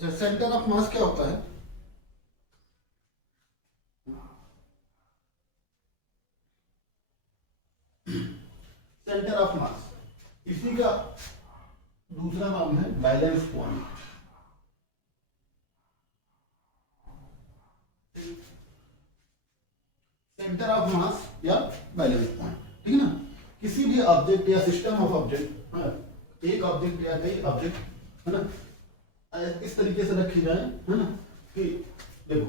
अच्छा, centre of mass क्या होता है? सेंटर ऑफ मास, इसी का दूसरा नाम है बैलेंस पॉइंट। सेंटर ऑफ मास या बैलेंस पॉइंट, ठीक है ना। किसी भी ऑब्जेक्ट या सिस्टम ऑफ ऑब्जेक्ट, एक ऑब्जेक्ट या कई ऑब्जेक्ट, है ना, इस तरीके से रखे जाए, है ना, कि देखो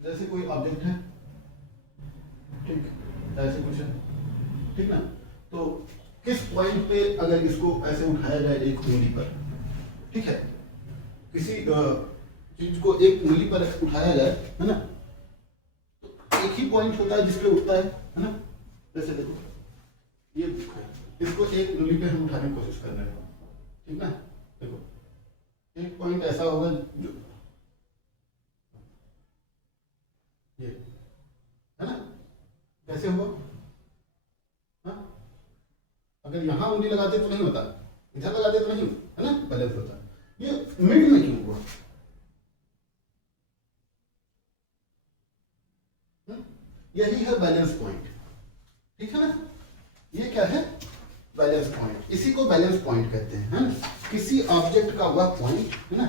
जैसे कोई ऑब्जेक्ट है, ठीक, ऐसे कुछ है, ठीक ना। तो किस पॉइंट पे अगर इसको ऐसे उठाया जाए एक उंगली पर, ठीक है, किसी चीज को एक उंगली पर उठाया जाए, है ना, तो एक ही पॉइंट होता है जिसपे उठता है ना। जैसे देखो ये इसको एक उंगली पे हम उठाने की कोशिश कर रहे हैं, ठीक ना। देखो एक पॉइंट ऐसा होगा जो ये, है ना, कैसे हुआ, हाँ? अगर यहाँ उंगली लगाते तो नहीं होता, इधर लगाते तो नहीं, है ना, बैलेंस होता। ये मिड में क्यों हुआ? यही है बैलेंस पॉइंट, ठीक है ना। ये क्या है? Balance point. इसी को बैलेंस पॉइंट कहते हैं, है ना। किसी ऑब्जेक्ट का वह पॉइंट, है ना।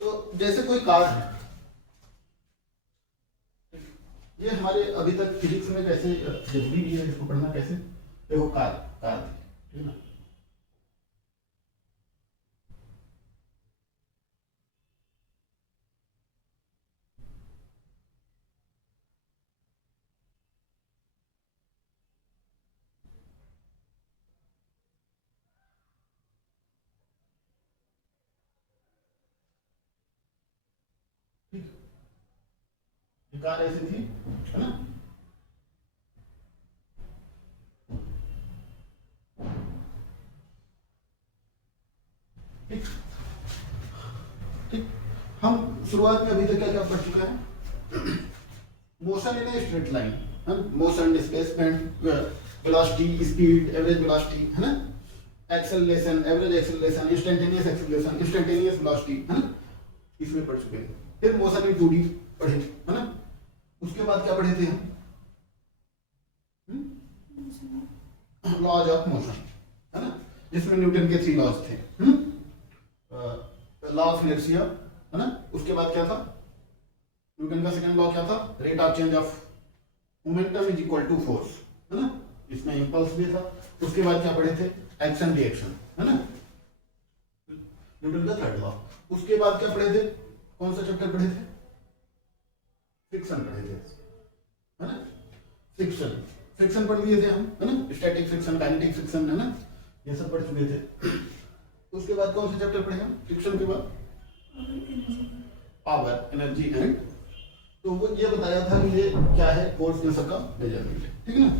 तो जैसे कोई कार है, ये हमारे अभी तक फिजिक्स में कैसे जरूरी भी है इसको पढ़ना, कैसे देखो कार, कार, ठीक है ना। ये कार ऐसी थी, है ना। ठीक, ठीक। हम शुरुआत में अभी तक क्या क्या पढ़ चुके हैं? Motion in a straight line, motion, displacement, velocity, speed, average velocity, है ना, acceleration, average acceleration, instantaneous acceleration, instantaneous velocity, है ना, इसमें पढ़ चुके हैं। फिर मोशन इन 2D पढ़े, है ना। उसके बाद क्या पढ़े थे हम? लॉज ऑफ मोशन, है ना, जिसमें न्यूटन के 3 लॉज थे। लॉ ऑफ इनर्शिया, है ना। उसके बाद क्या था? न्यूटन का सेकंड लॉ क्या था? Rate of change of momentum is equal to force, है ना। इसमें इंपल्स भी था। उसके बाद क्या पढ़े थे? एक्शन रिएक्शन, है ना, न्यूटन का थर्ड लॉ। उसके बाद क्या पढ़े थे? कौन सा चैप्टर पढ़े थे? फ्रिक्शन पढ़े थे, है ना। फ्रिक्शन, फ्रिक्शन पढ़ लिए थे हम, है ना। स्टैटिक फ्रिक्शन, काइनेटिक फ्रिक्शन, है ना, ये सब पढ़ चुके थे। उसके बाद कौन सा चैप्टर पढ़े हम फ्रिक्शन के बाद? पावर, एनर्जी एंड, तो वो ये बताया था कि ये क्या है, फोर्स इन सबका मेजरमेंट है, ठीक है ना।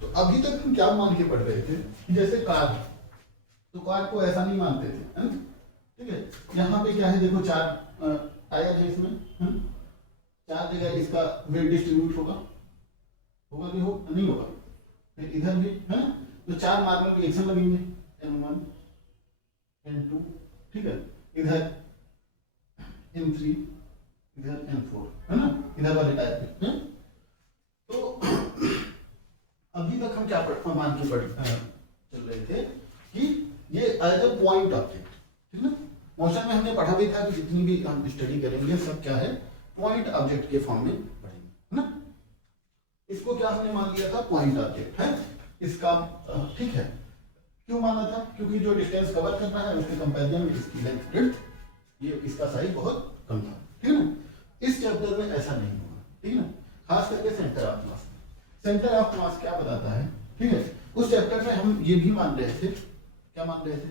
तो अभी तक हम क्या मान के पढ़ रहे थे कि जैसे कार, तो कार को ऐसा नहीं मानते थे, है ना, ठीक है। यहाँ पे क्या है, देखो 4 टायर है इसमें, है ना? 4 जगह इसका वेट डिस्ट्रीब्यूट होगा, होगा कि हो नहीं होगा। फिर इधर भी, है ना, तो 4 नॉर्मल रिएक्शन लगेंगे, M1 N2, ठीक है, इधर M3, इधर M4, है ना, इधर वाले टाइप पे। तो अभी तक हम क्या मान के चल रहे थे कि ये एज अ पॉइंट ऑब्जेक्ट, ठीक ना। मोशन में हमने पढ़ा भी था कि जितनी भी हम स्टडी करेंगे सब क्या है, पॉइंट ऑब्जेक्ट के फॉर्म में पढ़ेंगे, है ना। इसको क्या हमने मान लिया था, पॉइंट ऑब्जेक्ट है इसका, ठीक है। क्यों माना था? क्योंकि जो डिस्टेंस कवर करना है उसके कंपैरिजन में इसकी लेंथ, विड्थ, ये इसका साइज बहुत कम था, ठीक है ना। इस चैप्टर में ऐसा नहीं हुआ, ठीक है ना, खास करके centre of mass. Centre of mass क्या बताता है, ठीक है। उस चैप्टर में हम ये भी मान रहे थे, क्या मान रहे थे,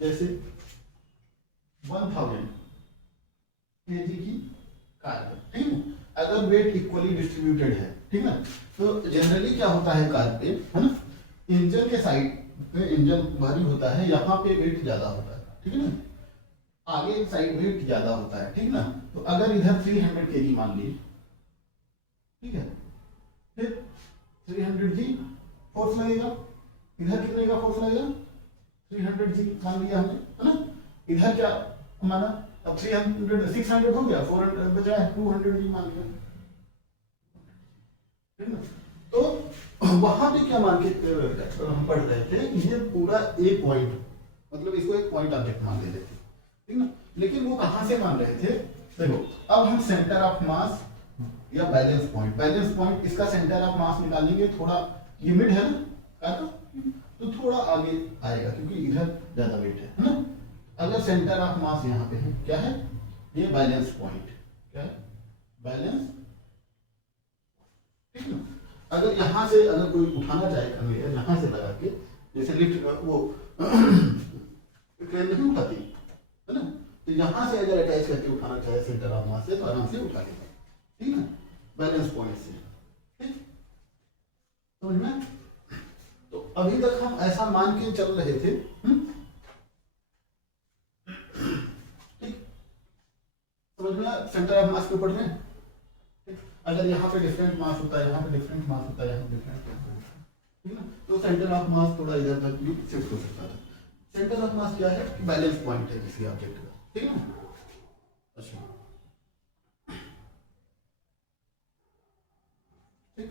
जैसे 1000 kg की कार, ठीक है, अगर वेट इक्वली डिस्ट्रीब्यूटेड है, ठीक है, तो जनरली क्या होता है कार पे, है ना, इंजन के साइड पे इंजन भारी होता है, यहाँ पे वेट ज्यादा होता है, ठीक है ना, आगे साइड वेट ज्यादा होता है, ठीक ना। तो अगर इधर 300 kg मान ली, ठीक है, फिर 300 जी फोर्स लगेगा, इधर कितने का फोर्स लगेगा 300 जी मान लिया हमने, है ना। इधर क्या माना, अब 300 600 हो गया, 400 बचा है 200 जी मान लिया, ठीक ना। तो वहां पे क्या मान के हम पढ़ रहे थे, ये पूरा एक पॉइंट, मतलब इसको एक पॉइंट ऑब्जेक्ट मान लेते थे, ठीक ना। लेकिन वो कहां से मान रहे थे, देखो अब हम सेंटर ऑफ मास या बैलेंस पॉइंट इसका सेंटर ऑफ मास निकालेंगे, थोड़ा ये मिड है ना का, तो थोड़ा आगे आएगा क्योंकि इधर ज्यादा वेट है ना। अगर सेंटर ऑफ मास यहाँ पे है, क्या है ये बैलेंस पॉइंट, क्या है बैलेंस, ठीक ना। अगर यहाँ से अगर कोई उठाना चाहे कन्वेयर यहाँ से लगा के, जैसे लिफ्ट वो ट्रेन नहीं उठाती है ना, तो यहाँ से अगर अटैच करके उठाना चाहे सेंटर ऑफ मास से तो आराम से उठा लेगा, ठीक है बैलेंस पॉइंट से, ठीक समझ में। तो अभी तक हम ऐसा मान के चल रहे थे, ठीक समझ में, सेंटर ऑफ मास पे पढ़ रहे हैं, ठीक। अगर यहाँ पे डिफरेंट मास होता है, यहाँ पे डिफरेंट मास होता है, यहाँ पे डिफरेंट मास होता है, ठीक ना, तो सेंटर ऑफ मास थोड़ा इधर तक भी शिफ्ट हो सकता था। सेंटर ऑफ मास क्या है, बैलेंस पॉइंट है किसी ऑब्जेक्ट का, ठीक है ना। अच्छा ठीक,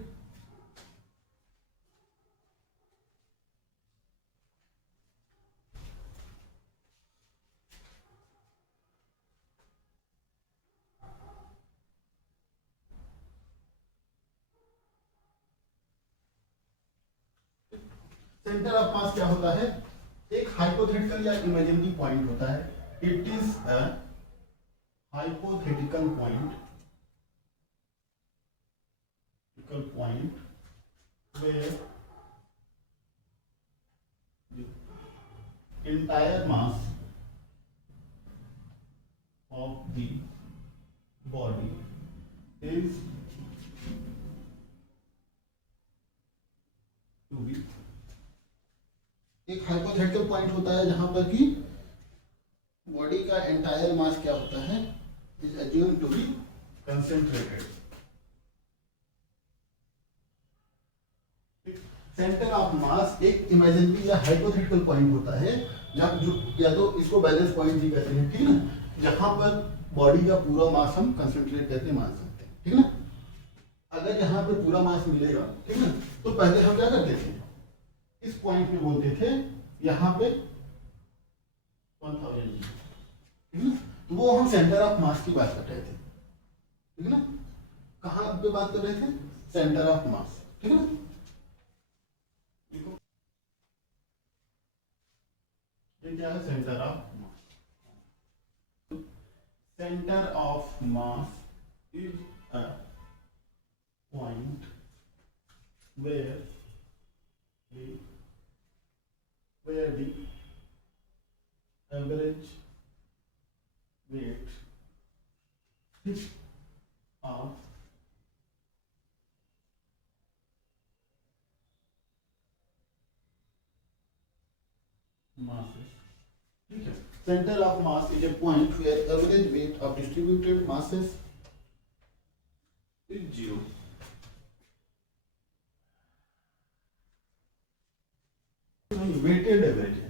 सेंटर ऑफ मास क्या होता है, एक हाइपोथेटिकल या इमेजिनरी पॉइंट होता है, it is a hypothetical point where the entire mass of the body is to be, एक हाइपोथेटिकल पॉइंट होता है जहां पर कि बॉडी का एंटायर मास क्या होता है, is assume to be concentrated. Centre of mass एक इमेजिनरी या हाइपोथेटिकल पॉइंट होता है जहां जो या तो इसको बैलेंस पॉइंट भी कहते हैं, ठीक ना, जहां पर बॉडी का पूरा मास हम कंसेंट्रेट करके मान सकते हैं, ठीक ना। अगर यहाँ पे पूरा मास मिलेगा, ठीक ना, तो पहले हम क्या करते थे, इस पॉइंट पे बोलते थे यहाँ पे 1000 जी, ठीक ना, तो वो हम सेंटर ऑफ मास की बात कर रहे थे, ठीक ना। कहाँ पे बात कर रहे थे, सेंटर ऑफ मास, ठीक है ना। ये क्या है, centre of mass. Centre of mass is a point where the average weight of masses, ठीक है। Center of mass is a point where average weight of distributed masses is 0. Weighted average है,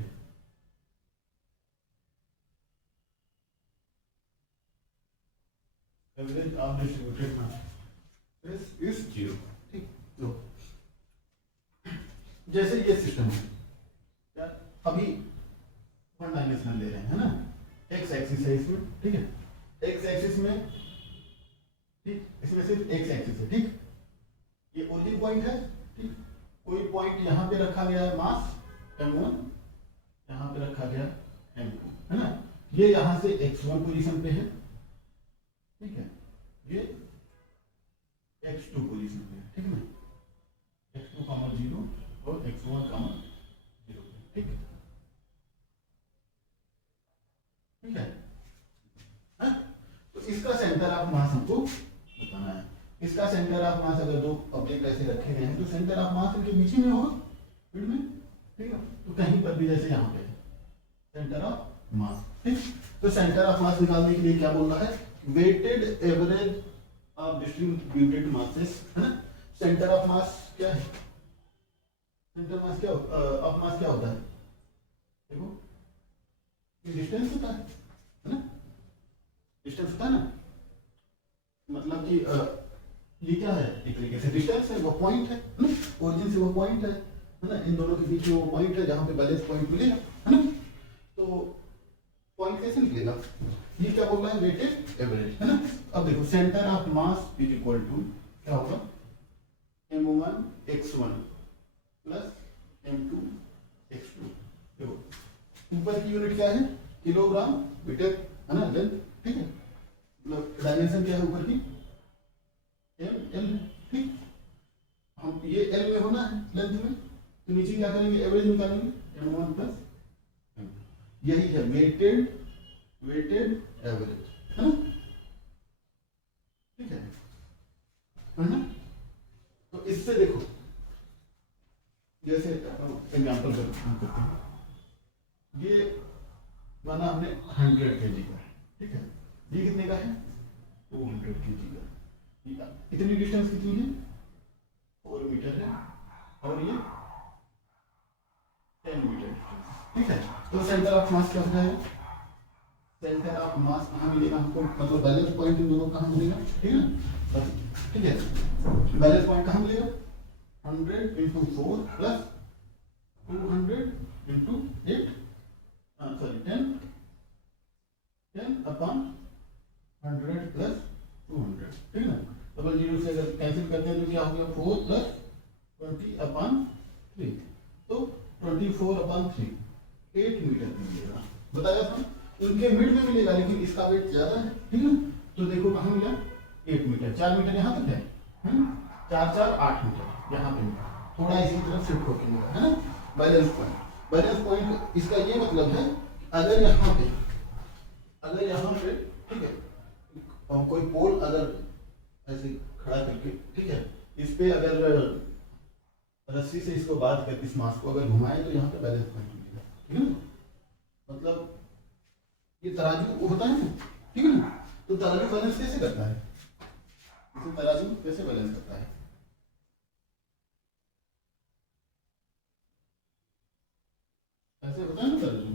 average of distributed mass is 0, ठीक। तो जैसे ये system है, क्या अभी वन डायमेंशनल ले रहे हैं, है ना, एक्स एक्सिस है इसमें, ठीक है, एक्स एक्सिस में, ठीक, इसमें सिर्फ एक्स एक्सिस है, ठीक, ये ओरिजिन पॉइंट है, ठीक, कोई पॉइंट यहाँ पे रखा गया है मास m1, यहाँ पे रखा गया m2, है ना, ये यहाँ से x1 पोजीशन पे है, ठीक है, ये x2 पोजीशन पे है, ठीक है ना, x2 0 और x1 0, ठीक ठीक है, तो इसका सेंटर ऑफ मास हमको बताना है। इसका सेंटर ऑफ मास अगर दो ऑब्जेक्ट ऐसे रखे गए हैं तो सेंटर ऑफ मास इनके बीच में होगा, मिड में, ठीक है, तो कहीं पर भी जैसे यहाँ पे सेंटर ऑफ मास, ठीक। तो सेंटर ऑफ मास निकालने के लिए क्या बोल रहा है, weighted average of distributed masses, है ना। सेंटर ऑफ मास क्या है, सेंटर मास क्या ऑफ मास क्या होता है? देखो ये डिस्टेंस होता है ना, डिस्टेंस होता है ना, मतलब कि ये क्या है, एक तरीके से डिस्टेंस है, वो पॉइंट है ना, ओरिजिन से वो पॉइंट है ना, इन दोनों के बीच में वो पॉइंट है जहाँ पे बैलेंस पॉइंट मिलेगा, है ना। तो पॉइंट कैसे निकलेगा, ये क्या बोल रहा है, वेटेड एवरेज, है ना। अब देखो centre of mass is equal to क्या होगा, m1 x1 plus m2 x2। देखो ऊपर की यूनिट क्या है, किलोग्राम मीटर, है ना, लेंथ, ठीक है, मतलब डायमेंशन क्या है ऊपर की, एल, ठीक। हम ये एल में होना है लेंथ में, तो नीचे क्या करेंगे, एवरेज निकालेंगे, m1 प्लस, यही है वेटेड एवरेज, है ना, ठीक है ना। तो इससे देखो जैसे एग्जाम्पल करते हैं, ये माना हमने 100 kg का, ठीक है, ये कितने का है, 200 kg का, इतनी डिस्टेंस कितनी है, 4 मीटर है, और ये 10 मीटर, ठीक है। तो सेंटर ऑफ मास क्या हो जाएगा, सेंटर ऑफ मास कहाँ मिलेगा हमको, मतलब बैलेंस पॉइंट इन दोनों कहाँ मिलेगा, ठीक है ना, ठीक है, बैलेंस पॉइंट कहाँ मिलेगा, 100 into 4 plus 200 into 8, sorry 10 upon 100 plus 200, ठीक है ना। डबल जीरो से अगर कैंसिल करते हैं तो क्या हो गया, 4 प्लस 20 अपॉन 3, तो 24 अपॉन 3, 8 मीटर मिलेगा, बताया था। इनके मिड में मिलेगा लेकिन इसका वेट ज्यादा है, ठीक है। तो देखो कहाँ मिला, 8 मीटर, 4 मीटर यहाँ तक है, 4 4 8 मीटर यहाँ पे थोड़ा इसी तरफ शिफ्ट होकर मिला, है ना। बैलेंस पॉइंट इसका ये मतलब है, अगर यहाँ पे ठीक है, और कोई पोल अगर ऐसे खड़ा करके, ठीक है, इस पे अगर रस्सी से इसको बांध कर इस मास को अगर घुमाए तो यहाँ पे बैलेंस पॉइंट मिलेगा, ठीक है ना। मतलब ये तराजू होता है ना, ठीक है ना। तो तराजू बैलेंस कैसे करता है, इसे तराजू कैसे बैलेंस करता है, ऐसे होता है ना तराजू,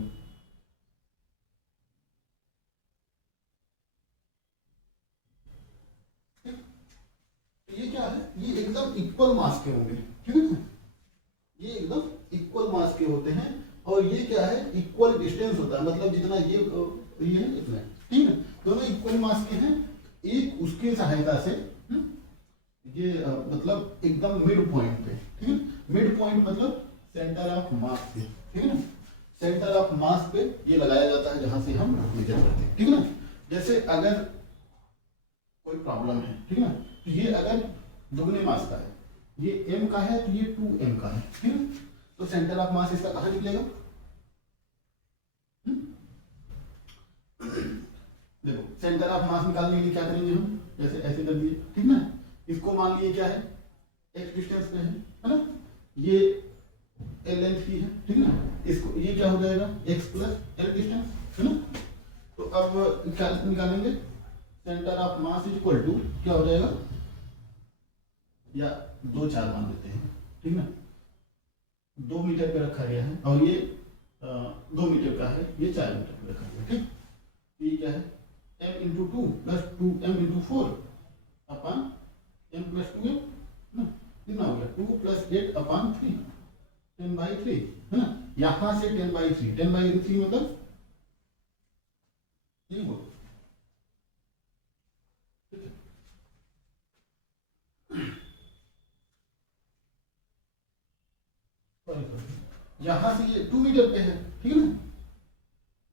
ये क्या है, ये एकदम इक्वल मास के होंगे, ठीक है ना, ये एकदम इक्वल मास के होते हैं, और ये क्या है, इक्वल डिस्टेंस होता है, मतलब जितना ये है इतना, ठीक है, दोनों इक्वल मास के हैं, एक उसके सहायता से ये मतलब एकदम मिड पॉइंट पे, ठीक है, मिड पॉइंट मतलब सेंटर ऑफ मास पे, ठीक है ना, सेंटर ऑफ मास पे ये लगाया जाता है जहां से हम मेजर करते हैं, ठीक है ना। जैसे अगर कोई प्रॉब्लम है, ठीक है ना, तो ये अगर दुगने मास का है, ये m का है तो ये 2m का है, ठीक है, तो सेंटर ऑफ मास इसका कहाँ निकलेगा, देखो सेंटर ऑफ मास निकालने के लिए क्या करेंगे हम, जैसे ऐसे कर दिए, ठीक ना, इसको मान लिए क्या है, x डिस्टेंस पे है ना, ये l लेंथ की है, ठीक ना, इसको ये क्या हो जाएगा, x प्लस l डिस्टेंस, है ना। तो अब क्या निकालेंगे, centre of mass is equal to क्या हो जाएगा, या 2 4 मान लेते हैं, ठीक ना, 2 मीटर पे रखा गया है, और ये 2 मीटर का है, ये 4 मीटर पे रखा गया, ठीक। ये क्या है, m into 2 plus 2m into 4 upon m plus 2m ना, कितना हो गया, 2 प्लस 8 अपॉन 3, 10/3, है ना। यहाँ से 10/3, 10/3 मतलब ये हुआ, ठीक है। यहाँ से ये 2 मीटर पे है, ठीक है ना,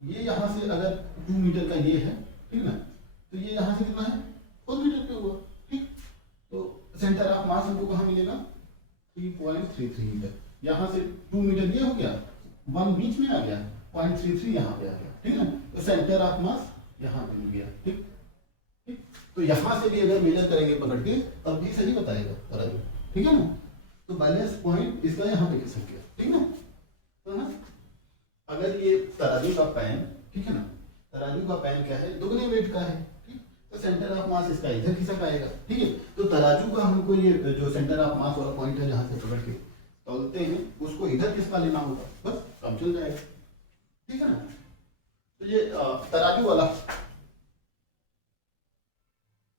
ये यहाँ से अगर 2 मीटर का ये है, ठीक है ना, तो ये यहाँ से कितना है, 4 मीटर पे हुआ, ठीक। तो सेंटर ऑफ मास हमको कहाँ मिलेगा, 3.33 मीटर, यहाँ से 2 मीटर ये हो गया, 1 बीच में आ गया, 0.33 यहाँ पे आ गया, ठीक है ना। तो सेंटर ऑफ मास यहाँ पे मिल गया, ठीक ठीक। तो यहाँ से भी अगर मेजर करेंगे पकड़ के तब भी सही बताएगा तराजू, ठीक है ना। तो बैलेंस पॉइंट इसका यहाँ पे लिख सकते हैं, ठीक है ना। तो ना अगर ये तराजू का पैन, ठीक है ना, तराजू का पैन क्या है, दुगने वेट का है, ठीक, तो सेंटर ऑफ मास इसका इधर खिसक आएगा, ठीक है। तो तराजू का हमको ये जो सेंटर ऑफ मास वाला पॉइंट है जहाँ से पकड़ के तोलते हैं उसको इधर किसका लेना होगा, बस काम चल जाएगा, ठीक है ना। तो ये तराजू वाला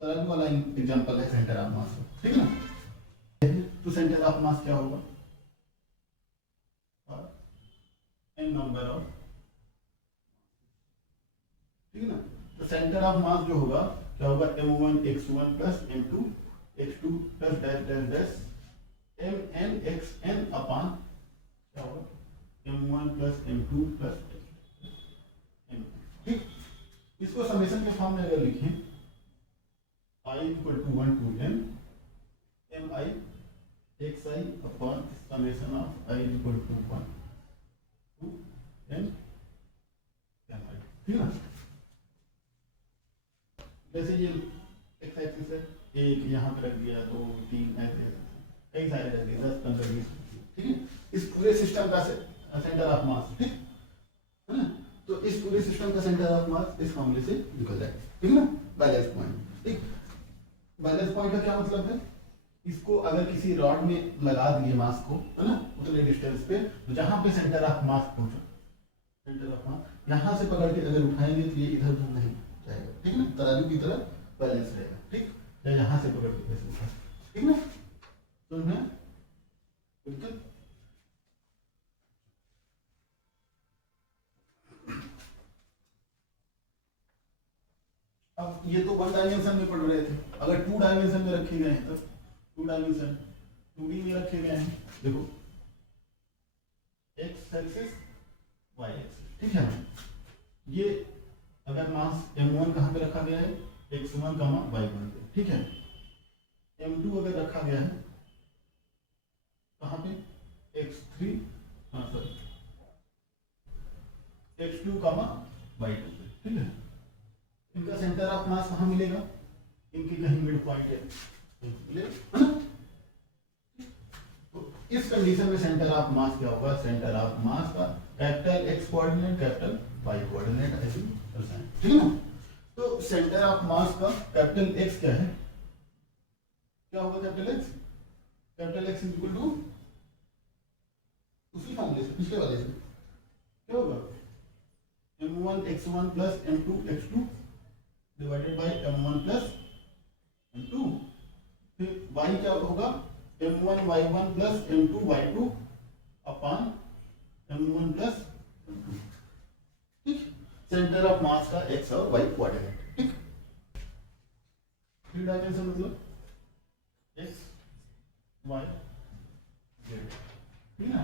एग्जांपल है सेंटर ऑफ मास, ठीक है ना। तो सेंटर ऑफ मास क्या होगा, एन नंबर ऑफ, ठीक है ना। तो सेंटर ऑफ मास जो होगा क्या होगा, m1 x1 plus m2 x2 plus dash dash dash mn xn अपान क्या होगा m1 plus m2 plus m, ठीक। इसको समेशन के फॉर्म में अगर लिखें I equal to 1 to n mi xi upon summation of I equal to 1 to n mi, ठीक है ना। जैसे ये एक्स एक्सिस है, एक यहाँ पे रख दिया, 2 3 ऐसे कई सारे रख दिए, 10 15 20, ठीक है। इस पूरे सिस्टम का सेंटर ऑफ मास, ठीक है ना। तो इस पूरे सिस्टम का सेंटर ऑफ मास इस फॉर्मूले से निकल जाएगा, ठीक है ना। बैलेंस पॉइंट, ठीक। बैलेंस पॉइंट का क्या मतलब है, इसको अगर किसी रॉड में लगा दिए मास को, है ना, उतने डिस्टेंस पे, तो जहां पे सेंटर ऑफ मास पहुंचा, सेंटर ऑफ मास यहां से पकड़ के अगर उठाएंगे तो ये इधर उधर नहीं जाएगा, ठीक है ना। तराजू की तरह बैलेंस रहेगा, ठीक। या यहां से पकड़ के ऐसे उठा, ठीक ना। तो मैं बिल्कुल अब ये तो 1 डायमेंशन में पढ़ रहे थे, अगर 2 डायमेंशन में रखे गए हैं, तो 2 डायमेंशन 2D में रखे गए हैं, देखो x एक्सिस y एक्सिस, ठीक है। ये अगर मास m1 कहाँ पे रखा गया है, x1 y1 पे, ठीक है। m2 अगर रखा गया है कहाँ पे, x3 सॉरी x2 y2 पे, ठीक है। इनका सेंटर ऑफ मास कहाँ मिलेगा, इनकी कहीं मिड पॉइंट है, तो इस कंडीशन में सेंटर ऑफ मास क्या होगा, सेंटर ऑफ मास का capital x coordinate capital y coordinate ऐसे दर्शाएं, ठीक है ना। तो सेंटर ऑफ मास का कैपिटल x क्या है, क्या होगा capital x, capital x equal to उसी फॉर्मूले से पिछले वाले से क्या होगा, m1 x1 plus m2 x2 divided by m1 plus m2, फिर y क्या होगा, m1 y1 plus m2 y2 अपान m1 प्लस m2, ठीक। सेंटर ऑफ मास का x और y कोऑर्डिनेट, ठीक। 3 डायमेंशन मतलब x y z, ठीक है ना।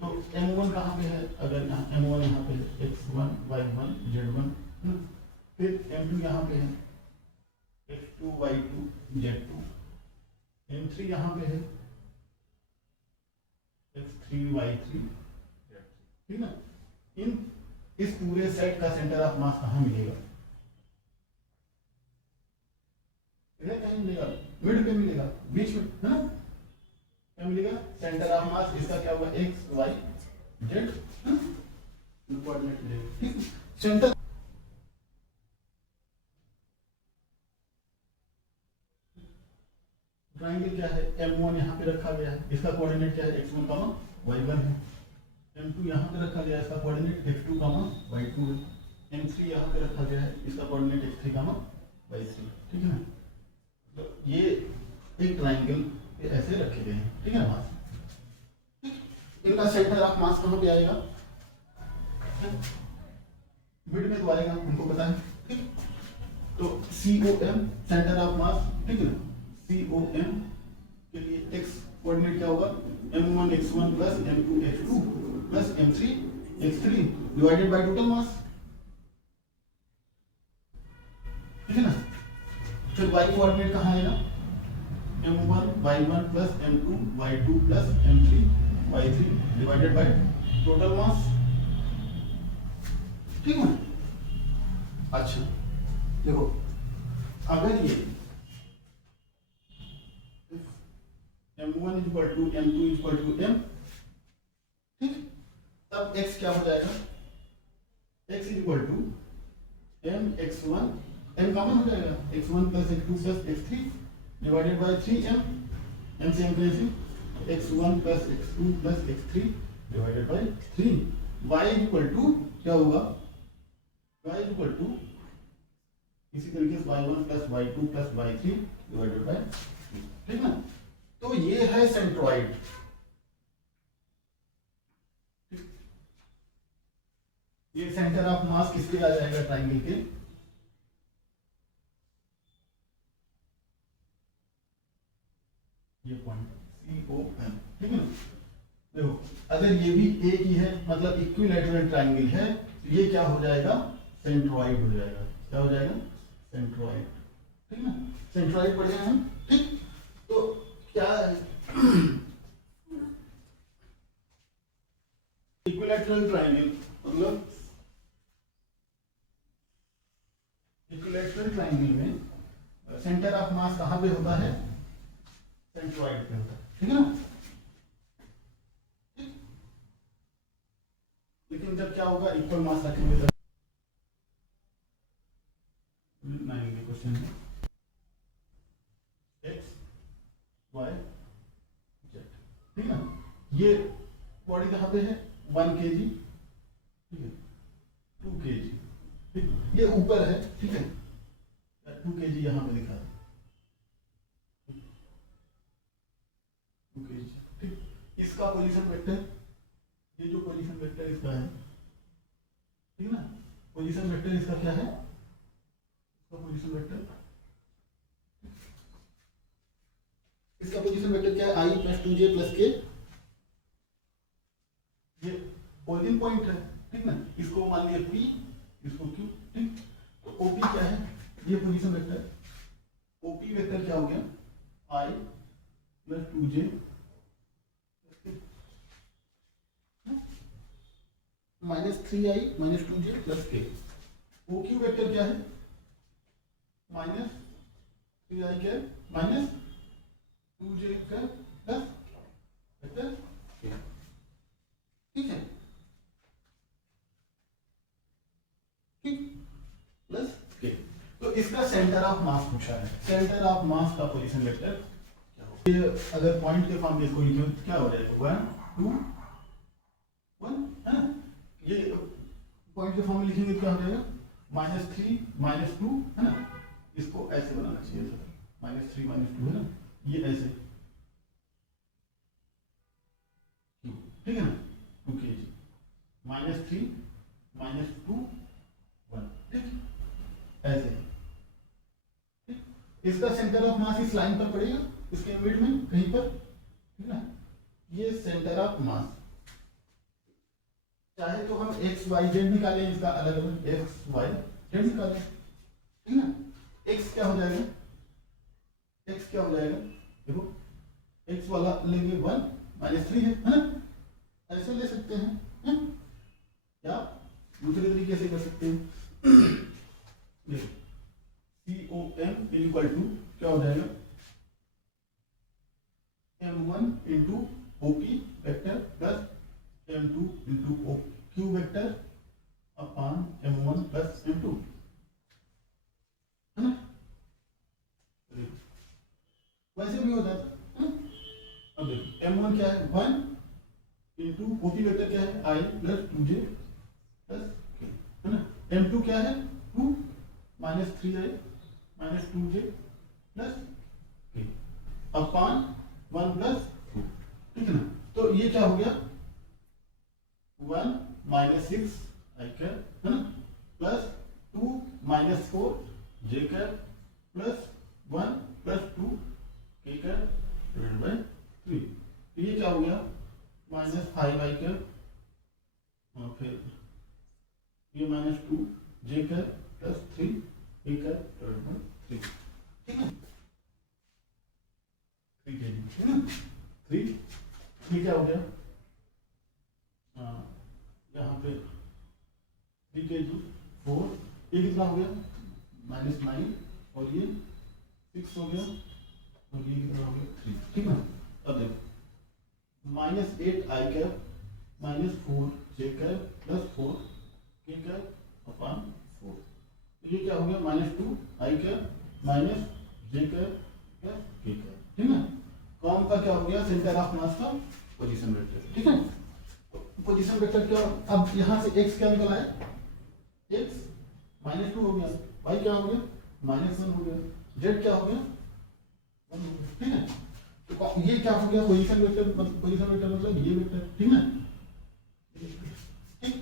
तो m1 कहाँ पे है, अगर यहाँ m1 यहाँ पे x1 y1 z1, फिर m2 यहाँ पे है x2 y2 z2, m3 यहाँ पे है x3 y3 z3, ठीक ना। इस पूरे सेट का सेंटर ऑफ मास कहाँ मिलेगा, इधर कहीं मिलेगा, मिड पे मिलेगा, बीच में, है ना। क्या मिलेगा, सेंटर ऑफ मास इसका क्या होगा, x y z, कोऑर्डिनेट मिलेगा, ठीक। सेंटर ट्रायंगल क्या है, m1 यहाँ पे रखा गया है, इसका कोऑर्डिनेट क्या है, x1 y1 है। m2 यहाँ पे रखा गया है, इसका कोऑर्डिनेट x2 y2 है। m3 यहाँ पे रखा गया है, इसका कोऑर्डिनेट x3 y3, ठीक है ना। तो ये एक ट्रायंगल ऐसे रखे गए हैं, ठीक है ना। मास, इनका सेंटर ऑफ मास कहाँ पे आएगा, मिड में तो आएगा, हमको पता है, ठीक। तो COM सेंटर ऑफ मास, ठीक है ना। COM के लिए x कोऑर्डिनेट क्या होगा, m1 x1 plus m2 x2 plus m3 x3 divided by total mass, ठीक है ना। फिर y कोऑर्डिनेट कहाँ आएगा, m1 y1 plus m2 y2 plus m3 y3 divided by total mass, ठीक है। अच्छा देखो, अगर ये m1 equal to m2 equal to m, ठीक, तब x क्या हो जाएगा, x equal to m x1, m common हो जाएगा, x1 plus x2 plus x3 divided by 3m, m से m cancel, x1 plus x2 plus x3 divided by 3। y equal to क्या होगा, y इक्वल टू इसी तरीके से y1 plus y2 plus y3 divided by 3, ठीक ना। तो ये है सेंट्रॉइड। ये सेंटर ऑफ मास किसके आ जाएगा, ट्रायंगल के, ये पॉइंट COM, ठीक है ना। देखो अगर ये भी एक ही है मतलब इक्विलैटरल ट्रायंगल है, तो ये क्या हो जाएगा, सेंट्रॉइड हो जाएगा। क्या हो जाएगा, सेंट्रॉइड, ठीक ना। सेंट्रॉइड पढ़े हैं हम, ठीक। तो क्या इक्विलैटरल ट्रायंगल मतलब इक्विलैटरल ट्रायंगल में सेंटर ऑफ मास कहां पे होता है, सेंट्रॉइड पे होता है, ठीक है ना। लेकिन जब क्या होगा, इक्वल मास रखेंगे तब क्वेश्चन है x y z, ठीक है। ये बॉडी कहां पे है, 1 kg, ठीक है, 2 kg, ठीक, ये ऊपर है, ठीक है, 2 kg यहां पे लिखा है, 2 kg, ठीक। इसका पोजीशन वेक्टर, ये जो पोजीशन वेक्टर इसका है, ठीक है ना, पोजीशन वेक्टर इसका क्या है, इसका पोजीशन वेक्टर, इसका पोजीशन वेक्टर क्या है, i plus 2j plus k, ये ओरिजिन पॉइंट है, ठीक ना। इसको मान लिया p, इसको q, ठीक। तो OP क्या है, ये पोजीशन वेक्टर, OP वेक्टर क्या हो गया, i plus 2j minus 3i minus 2j plus k। OQ vector क्या है, माइनस 3i के माइनस 2j का प्लस वेक्टर k, ठीक है, ठीक, प्लस k। तो इसका सेंटर ऑफ मास पूछा है, सेंटर ऑफ मास का पोजीशन वेक्टर क्या होगा, ये अगर पॉइंट के फॉर्म में इसको लिखे तो क्या हो जाएगा, 1 2 1 है ना। ये पॉइंट के फॉर्म में लिखेंगे तो क्या हो जाएगा, -3 -2 है ना। इसको ऐसे बनाना चाहिए सर, -3 -2 है ना, ये ऐसे, ठीक है ना, 2 kg, -3 -2 1, ठीक, ऐसे, ठीक। इसका सेंटर ऑफ मास इस लाइन पर पड़ेगा, इसके मिड में कहीं पर, ठीक ना। ये सेंटर ऑफ मास, चाहे तो हम x y z निकालें, इसका अलग अलग x y z निकालें, ठीक ना। x क्या हो जाएगा, x क्या हो जाएगा, देखो x वाला लेंगे 1 -3 है ना, ऐसे ले सकते हैं, है? या दूसरे तरीके से कर सकते हैं, देखो COM इक्वल टू क्या हो जाएगा, m1 into OP vector plus m2 into OQ vector upon m1 plus m2, है ना। वैसे भी हो जाता है ना। अब देखो m1 क्या है, 1 इंटू OP वेक्टर क्या है, i plus 2j plus k, है ना। m2 क्या है, 2 -3i minus 2j plus k upon 1 plus 2, ठीक है ना। तो ये क्या हो गया, 1 -6 i कैप, है ना, plus 2 -4 j cap plus 1 plus 2 k cap divided by 3। तो ये क्या हो गया, -5 i कैप और फिर ये -2 j cap plus 3 k cap divided by 3, ठीक है, 3 kg, है ना, 3। ये क्या हो गया, यहाँ पे 3 kg 4, ये कितना हो गया, -9 और ये 6 हो गया और ये कितना हो गया 3, ठीक है। अब देखो -8 i cap -4 j cap plus 4 k cap upon 4, ये क्या हो गया, -2 i cap minus j cap plus k cap, ठीक है। कॉमन का क्या हो गया, सेंटर ऑफ मास का पोजीशन वेक्टर, ठीक है। पोजीशन वेक्टर क्या, अब यहाँ से x क्या निकला है, x -2 हो गया, y क्या हो गया -1 हो गया, z क्या हो गया 1 हो गया, ठीक है। तो ये क्या हो गया, पोजीशन वेक्टर, पोजीशन वेक्टर मतलब ये वेक्टर, ठीक है। ठीक,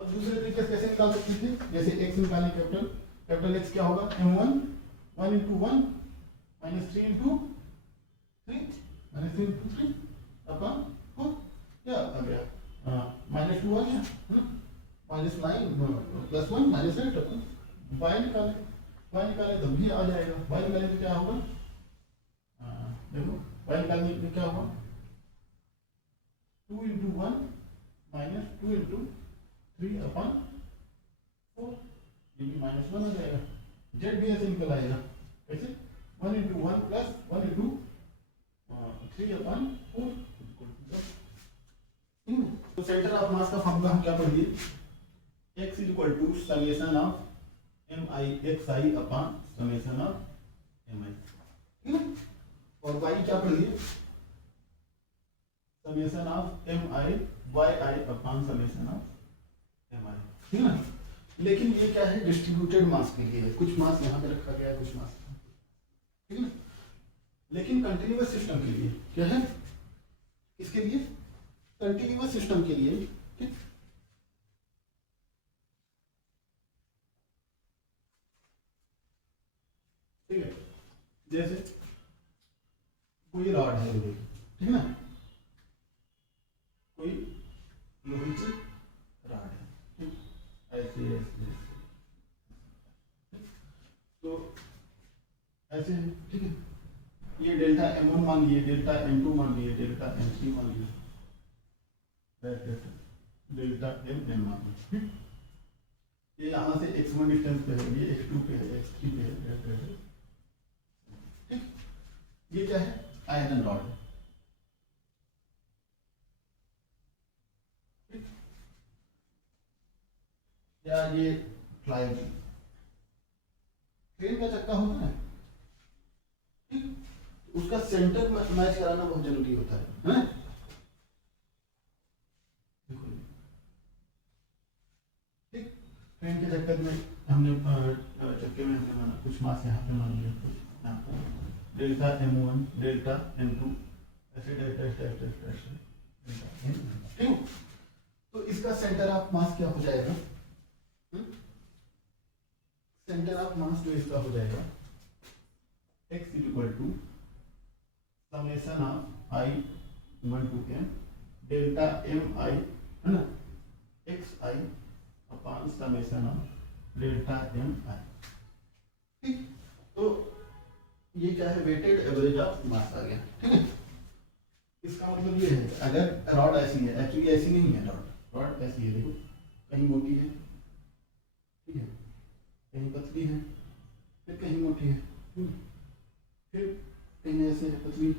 अब दूसरे तरीके से कैसे निकाल सकते थे, जैसे x निकालें, कैपिटल X क्या होगा, m1 1 into 1 -3 into 3 -3 अपॉन 4 क्या आ गया, -2 आ गया, है ना, -9 +1 -8 अपन y निकाले तो भी आ जाएगा, y निकाले तो क्या होगा, देखो y निकालने में क्या होगा, 2 into 1 -2 into 3 अपॉन 4, ये भी -1 आ जाएगा। z भी ऐसे निकल आएगा, कैसे 1 into 1 plus 1 into 3 अपॉन 4। तो सेंटर ऑफ मास का फॉर्मूला हम क्या पढ़िए, x equal to summation of mi upon summation of mi, ठीक है। और y क्या पढ़िए, summation of mi yi upon summation of mi, ठीक है ना। लेकिन ये क्या है, डिस्ट्रीब्यूटेड मास के लिए है, कुछ मास यहाँ पे रखा गया है, कुछ मास, ठीक है ना। लेकिन कंटिन्यूअस सिस्टम के लिए क्या है, इसके लिए कंटिन्यूअस सिस्टम के लिए, ठीक, ठीक है। जैसे कोई रॉड है लोहे की, ठीक है ना, कोई लोहे की रॉड है, ठीक, ऐसे तो ऐसे है, ठीक है। ये डेल्टा m1 मान लिए, डेल्टा m2 मान लिए, डेल्टा m3 मान लिए, डेल्टा mn मान लिए, ये यहाँ से x1 डिस्टेंस पे है, ये x2 पे है, x3 पे है, ठीक। ये क्या है, आयरन रॉड, ठीक, या ये फ्लाई ट्रेन का चक्का होता है, ठीक, उसका सेंटर मैच कराना बहुत जरूरी होता है, ठीक। ट्रेन के चक्कर में हमने चक्के में हमने माना कुछ मास यहाँ पे मान लिया, यहाँ पे डेल्टा m1 डेल्टा m2 ऐसे डेल्टा ठीक। तो इसका सेंटर ऑफ मास क्या हो जाएगा, सेंटर ऑफ मास जो इसका हो जाएगा x equal to summation of i1 to m delta mi, है ना, xi upon summation of delta mi, ठीक। तो ये क्या है, वेटेड एवरेज ऑफ मास आ गया, ठीक है। इसका मतलब ये है, अगर रॉड ऐसी है, एक्चुअली ऐसी नहीं है रॉड ऐसी है, देखो कहीं मोटी है, ठीक है, कहीं पतली है, फिर कहीं मोटी है, फिर कहीं ऐसे है पतली,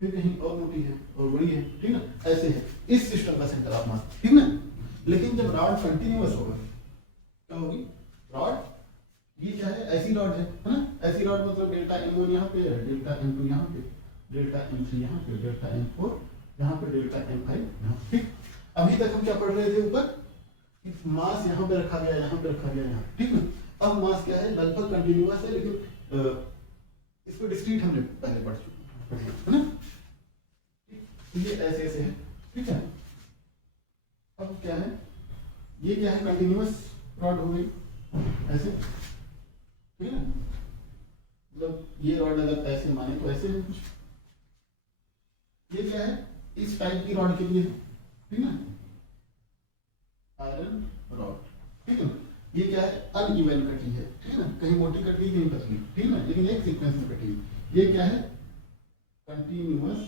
फिर कहीं और मोटी है और बड़ी है, ठीक ना, ऐसे है इस सिस्टम का सेंटर ऑफ मास, ठीक ना। लेकिन जब रॉड कंटिन्यूअस होगा क्या होगी, रॉड ये क्या है, ऐसी रॉड है ना, ऐसी रॉड मतलब डेल्टा m1 यहाँ पे है, डेल्टा m2 यहाँ पे, डेल्टा m3 यहाँ पे, डेल्टा m4 यहाँ पे, डेल्टा m5 यहाँ, ठीक। अभी तक हम क्या पढ़ रहे थे ऊपर, मास यहाँ पे रखा गया, यहाँ पे रखा गया, यहाँ, ठीक है। अब मास क्या है, लगभग कंटिन्यूअस है, लेकिन इसको डिस्क्रीट हमने पहले पढ़ चुके है ना, ये ऐसे ऐसे है, ठीक है। अब क्या है, ये क्या है, कंटिन्यूअस रॉड हो गई ऐसे, ठीक है। मतलब ये रॉड अगर ऐसे माने तो ऐसे है कुछ, ये क्या है, इस टाइप की रॉड के लिए, ठीक है, आयरन रॉड, ठीक है। ये क्या है, अनइवन कटी है, ठीक है ना, कहीं मोटी कटी कहीं पतली, ठीक है ना, लेकिन एक सीक्वेंस में कटी है। ये क्या है, कंटिन्यूअस।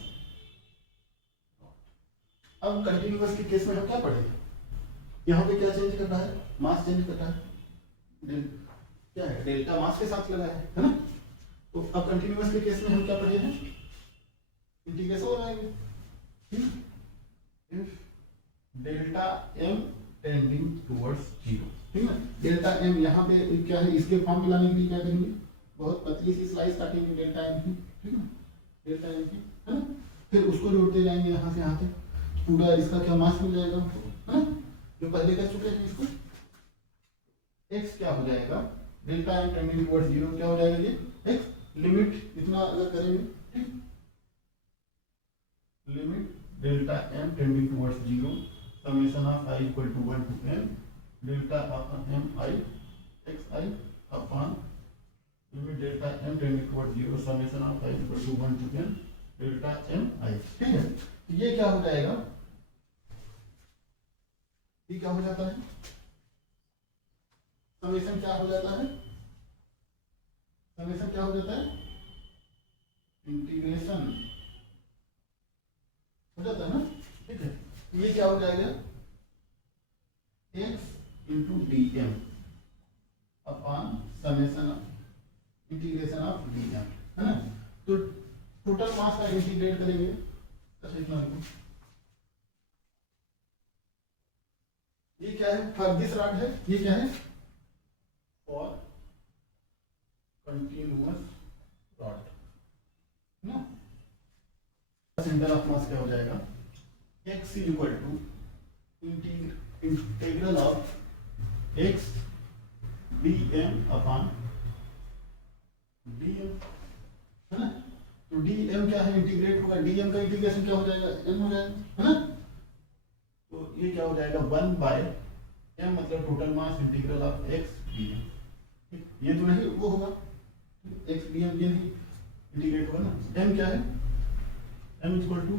अब कंटिन्यूअस के केस में हम क्या पढ़े, यहाँ पे क्या चेंज करना है, मास चेंज करना है, क्या है, डेल्टा मास के साथ लगा है ना। तो अब कंटिन्यूअस के केस में हम क्या पढ़े हैं, इंटीग्रेशन लगाएंगे, ठीक है, डेल्टा m टेंडिंग टुवर्ड्स 0, ठीक है। डेल्टा m यहाँ पे क्या है, इसके फॉर्म में लाने के लिए क्या करेंगे, बहुत पतली सी स्लाइस काटेंगे डेल्टा m की, ठीक है। डेल्टा एम की, है ना। फिर उसको जोड़ते जाएंगे यहाँ से यहाँ तक, पूरा इसका क्या मास मिल जाएगा हमको, है ना, जो पहले कर चुके हैं इसको। x क्या हो जाएगा, डेल्टा एम टेंडिंग टुवर्ड्स 0 क्या हो जाएगा ये x, लिमिट इतना अगर करेंगे, ठीक, limit delta M tending towards 0 summation of i equal to 1 to n delta M i x i upon limit delta M tending towards 0 summation of i equal to 1 to n delta M i, ठीक है। तो ये क्या हो जाएगा, ये क्या हो जाता है, समेशन क्या हो जाता है, समेशन क्या हो जाता है, इंटीग्रेशन हो जाता है ना, ठीक है। ये क्या हो जाएगा, x into D M upon summation integration of D M, है ना। तो टोटल मास का इंटीग्रेट करेंगे, अच्छा इतना लिखो, ये क्या है, फर्दिस रॉड है, ये क्या है, फॉर कंटिन्यूअस रॉड ना। सेंटर ऑफ मास क्या हो जाएगा, x is equal to integral of x dm अपॉन dm, है ना। तो dm क्या है, इंटीग्रेट होगा, dm का इंटीग्रेशन क्या हो जाएगा, m हो जाएगा, है ना। तो ये क्या हो जाएगा 1 बाय m, मतलब total mass integral of x dm, ये तो नहीं वो होगा x dm, ये नहीं इंटीग्रेट होगा ना। m क्या है, m is equal to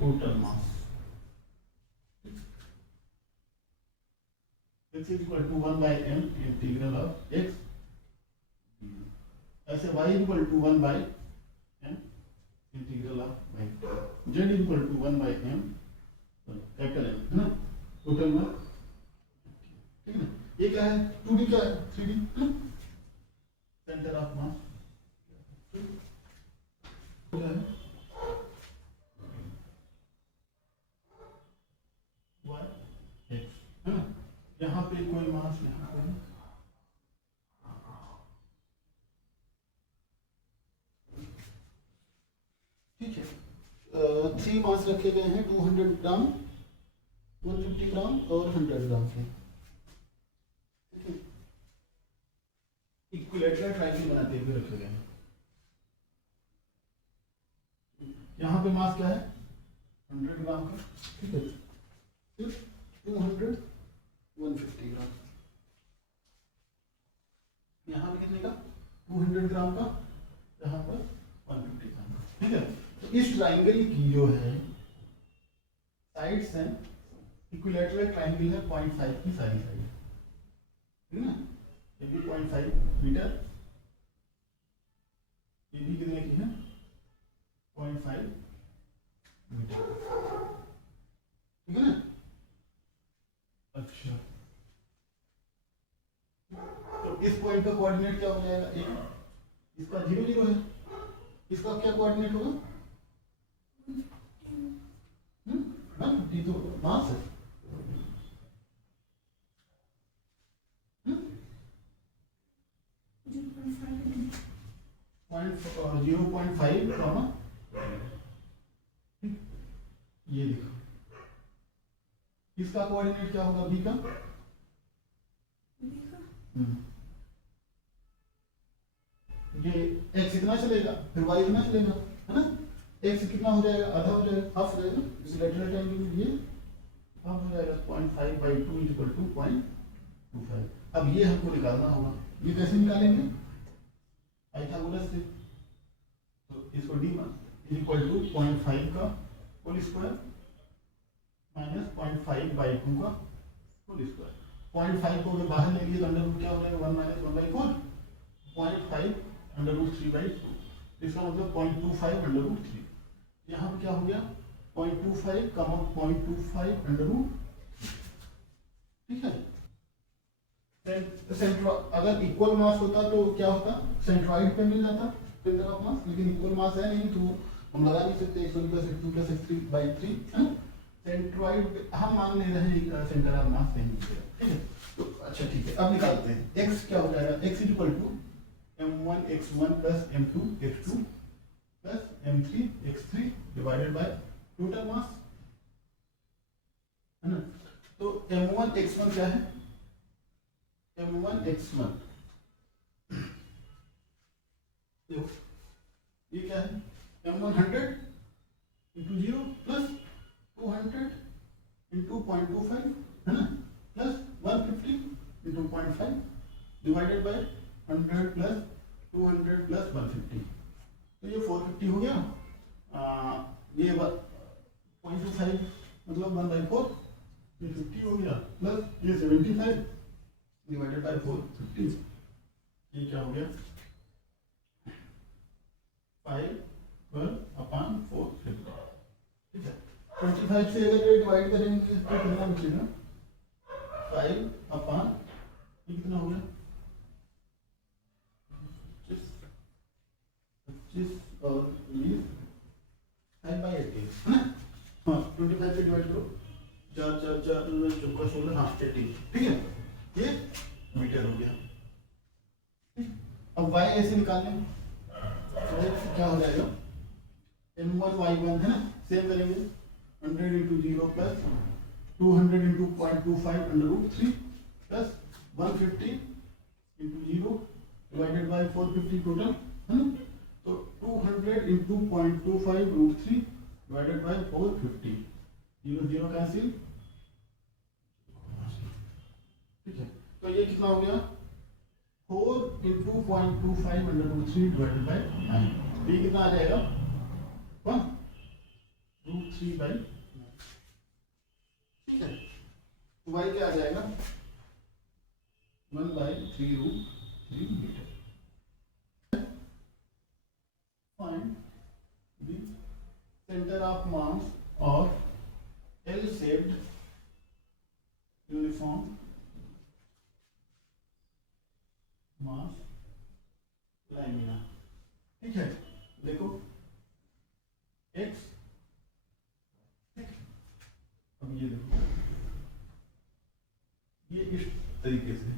total mass, x is equal to 1 by m integral of x, ऐसे y is equal to 1 by m integral of y, z is equal to 1 by m capital M, है ना, total mass, ठीक है ना। ये क्या है, 2D क्या है, 3D, है ना, सेंटर ऑफ मास क्या है, y x, है ना। यहाँ पे कोई मास यहाँ पे ठीक है। 3 मास रखे गए हैं, 200 ग्राम, 150 ग्राम और 100 ग्राम के, ठीक है। इक्विलेटरल ट्रायंगल बनाते हुए रखे गए हैं। यहाँ पे मास क्या है, 100 ग्राम का, ठीक है, फिर 200 150 ग्राम, यहाँ पे कितने का, 200 ग्राम का, यहाँ पर 150 ग्राम का, ठीक है। तो इस ट्रायंगल की जो है साइड्स हैं, इक्विलेटरल ट्रायंगल है 0.5 की सारी साइड, ठीक है ना। ये भी 0.5 मीटर, ये भी कितने की है, 0.5 मीटर, ठीक है ना। अच्छा, तो इस पॉइंट का कोऑर्डिनेट क्या हो जाएगा, एक इसका 0 0 है, इसका क्या कोऑर्डिनेट होगा, ये तो मास है, 0.5 ये देखो, इसका कोऑर्डिनेट क्या होगा, बी का, ये x इतना चलेगा, फिर y इतना चलेगा, है ना। x कितना हो जाएगा, आधा हो जाएगा, हाफ हो जाएगा, इस लेटरल ट्रायंगल में ये हाफ हो जाएगा, 0.5 बाई 2 इज इक्वल टू 0.25। अब ये हमको निकालना होगा, ये कैसे निकालेंगे, पाइथागोरस से। तो इसको d इज इक्वल टू 0.5 का होल स्क्वायर माइनस 0.5 बाई 2 का होल स्क्वायर, 0.5 को अगर बाहर ले लिए तो अंडर रूट क्या हो जाएगा, 1 माइनस 1/4, 0.5 अंडर रूट 3/2, इसका मतलब 0.25 अंडर रूट 3, यहाँ पे क्या हो गया 0.25 कमा 0.25 अंडर रूट, ठीक है। अगर इक्वल मास होता तो क्या होता, सेंट्रॉइड पे मिल जाता सेंटर ऑफ मास, लेकिन इक्वल मास है नहीं तो हम लगा नहीं सकते x1 + x2 + x3/3, सेंट्रॉइड हम मान नहीं रहे सेंटर ऑफ मास नहीं है, ठीक है। तो अच्छा ठीक है, अब निकालते हैं x क्या हो जाएगा, x is equal to m1 x1 + m2 x2 + m3 x3 divided by total mass, है ना। तो m1 x1 क्या है, m1 x1 देखो ये क्या है, m1 100 इंटू 0 प्लस 200 इंटू 0.25, है ना, plus 150 into 0.5 divided by 100 plus 200 plus 150, तो ये 450 हो गया। ये 0.25 मतलब 1/4, ये 50 हो गया, प्लस ये 75 डिवाइडेड बाय 450, ये क्या हो गया 5/4, ठीक है। 25 से अगर ये डिवाइड करेंगे तो कितना बचेगा 5/, ये कितना हो गया 25 और 20 5/18, है ना। हाँ 25 से डिवाइड करो, 4 4 4 चौका 16, हाँ 18, ठीक है, ये मीटर हो गया। अब y ऐसे निकाल लें तो क्या हो जाएगा m1 y1, है ना, सेम करेंगे 100 into 0 plus 200 into 0.25 √3 plus 150 into 0 divided by 450 total, है ना। तो 200 इंटू 0.25 √3 डिवाइडेड बाय 450, 0 0 कैंसिल, ठीक है। तो ये कितना हो गया 4 इंटू 0.25 √3 डिवाइडेड बाय 9, ये कितना आ जाएगा 1 √3/9, ठीक है। तो y क्या आ जाएगा 1/3√3 metre. Find the center of mass of L-shaped uniform mass lamina, ठीक है। देखो x, ठीक, अब ये देखो ये इस तरीके से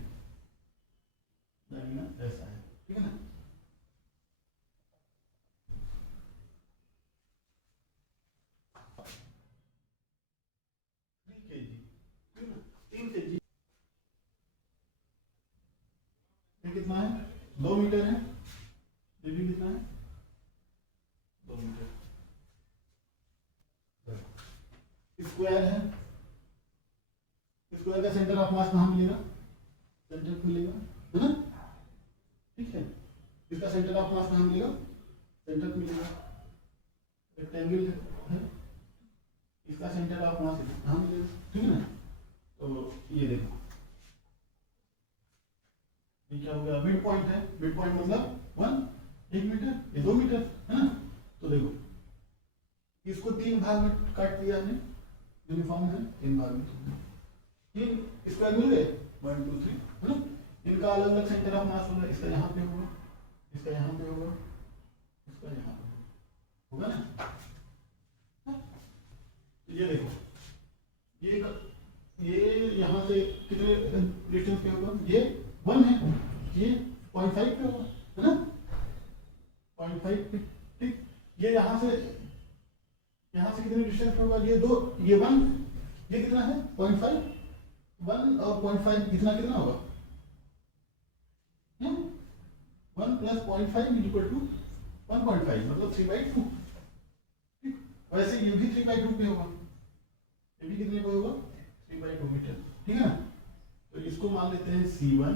लैमिना ऐसा है, ठीक है ना। ये कितना है 2 मीटर है, ये भी कितना है 2 मीटर, स्क्वायर है, स्क्वायर का सेंटर ऑफ मास कहाँ मिलेगा, सेंटर मिलेगा, है ना, ठीक है। इसका सेंटर ऑफ मास कहाँ मिलेगा, सेंटर मिलेगा, रेक्टेंगल है, इसका सेंटर ऑफ मास कहाँ मिलेगा, ठीक है ना। तो ये देखो ये क्या हो गया मिड पॉइंट है, मिड पॉइंट मतलब 1 मीटर, ये 2 मीटर, है ना। तो देखो इसको 3 भाग में काट दिया हमने, यूनिफॉर्म है 3 भाग में, 3 स्क्वायर मिल गए 1 2 3, है ना। इनका अलग अलग सेंटर ऑफ मास होगा, इसका यहाँ पे होगा, इसका यहाँ पे होगा, इसका यहाँ पे होगा ना। ये देखो ये यहाँ से कितने डिस्टेंस पे होगा, ये 1 है, ये 0.5 पे होगा, है ना, 0.5 पे, ठीक। ये यहाँ से कितने डिस्टेंस पे होगा, ये 2, ये 1, ये कितना है 0.5, 1 और 0.5 कितना होगा 1 प्लस 0.5 इज इक्वल टू 1.5 मतलब 3/2, ठीक। वैसे ये भी 3/2 पे होगा, ये भी कितने पे होगा 3/2 मीटर, ठीक है ना। तो इसको मान लेते हैं C1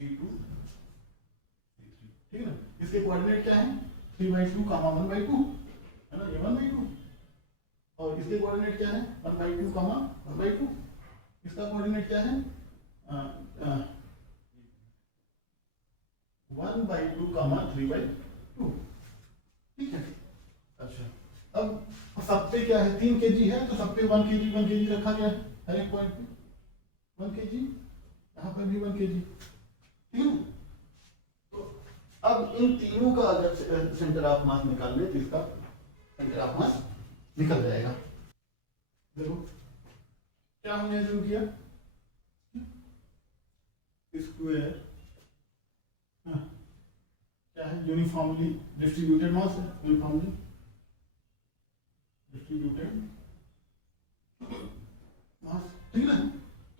C2 C3, ठीक है ना। इसके कोऑर्डिनेट क्या है 3/2 1/2, है ना, ये 1/2, और इसके कोऑर्डिनेट क्या है 1/2 1/2, इसका कोऑर्डिनेट क्या है 1/2 3/2, ठीक है। अच्छा अब सब पे क्या है 3 kg है, तो सब पे 1 kg रखा गया है, हर एक पॉइंट पे 1 kg, यहाँ पर भी 1 kg, ठीक है। तो अब इन तीनों का अगर सेंटर ऑफ मास निकाल ले तो इसका सेंटर ऑफ मास निकल जाएगा। देखो क्या हमने अज्यूम किया स्क्वायर, क्या है है, यूनिफॉर्मली डिस्ट्रीब्यूटेड मास है, यूनिफॉर्मली डिस्ट्रीब्यूटेड मास, ठीक है ना।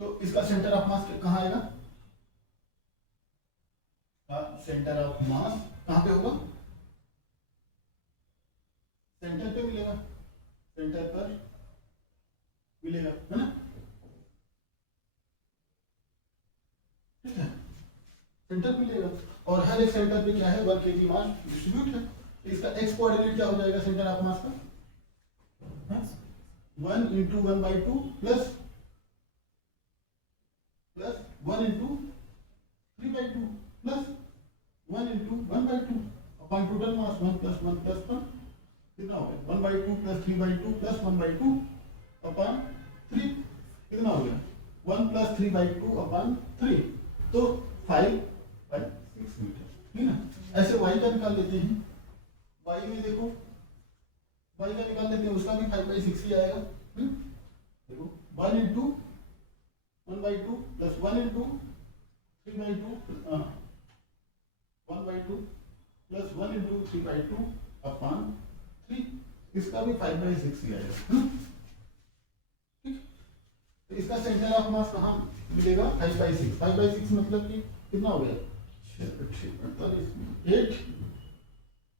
तो इसका सेंटर ऑफ मास कहाँ आएगा, सेंटर ऑफ मास कहाँ पे होगा, सेंटर पे मिलेगा, सेंटर पर मिलेगा, है ना, ठीक है, सेंटर पे मिलेगा। और हर एक सेंटर पे क्या है, 1 kg मास डिस्ट्रीब्यूट है। तो इसका एक्स कोऑर्डिनेट क्या हो जाएगा सेंटर ऑफ मास का, 1 × 1/2 plus 1 × 3/2 plus 1 × 1/2 upon total mass 1 + 1 + 1 कितना हो गया, 1/2 प्लस 3/2 प्लस 1/2 अपॉन 3 कितना हो गया, 1 + 3/2 अपॉन 3, तो 5/6 मीटर, ठीक है ना। ऐसे y का निकाल लेते हैं, y में देखो y का निकाल लेते हैं, उसका भी 5/6 ही आएगा, देखो 1 × 1/2 प्लस 1 × 3/2 1/2 प्लस 1 × 3/2 अपॉन 3, इसका भी 5/6 ही आएगा, ठीक। तो इसका सेंटर ऑफ मास कहाँ मिलेगा, 5/6, 5/6 मतलब कि कितना हो गया,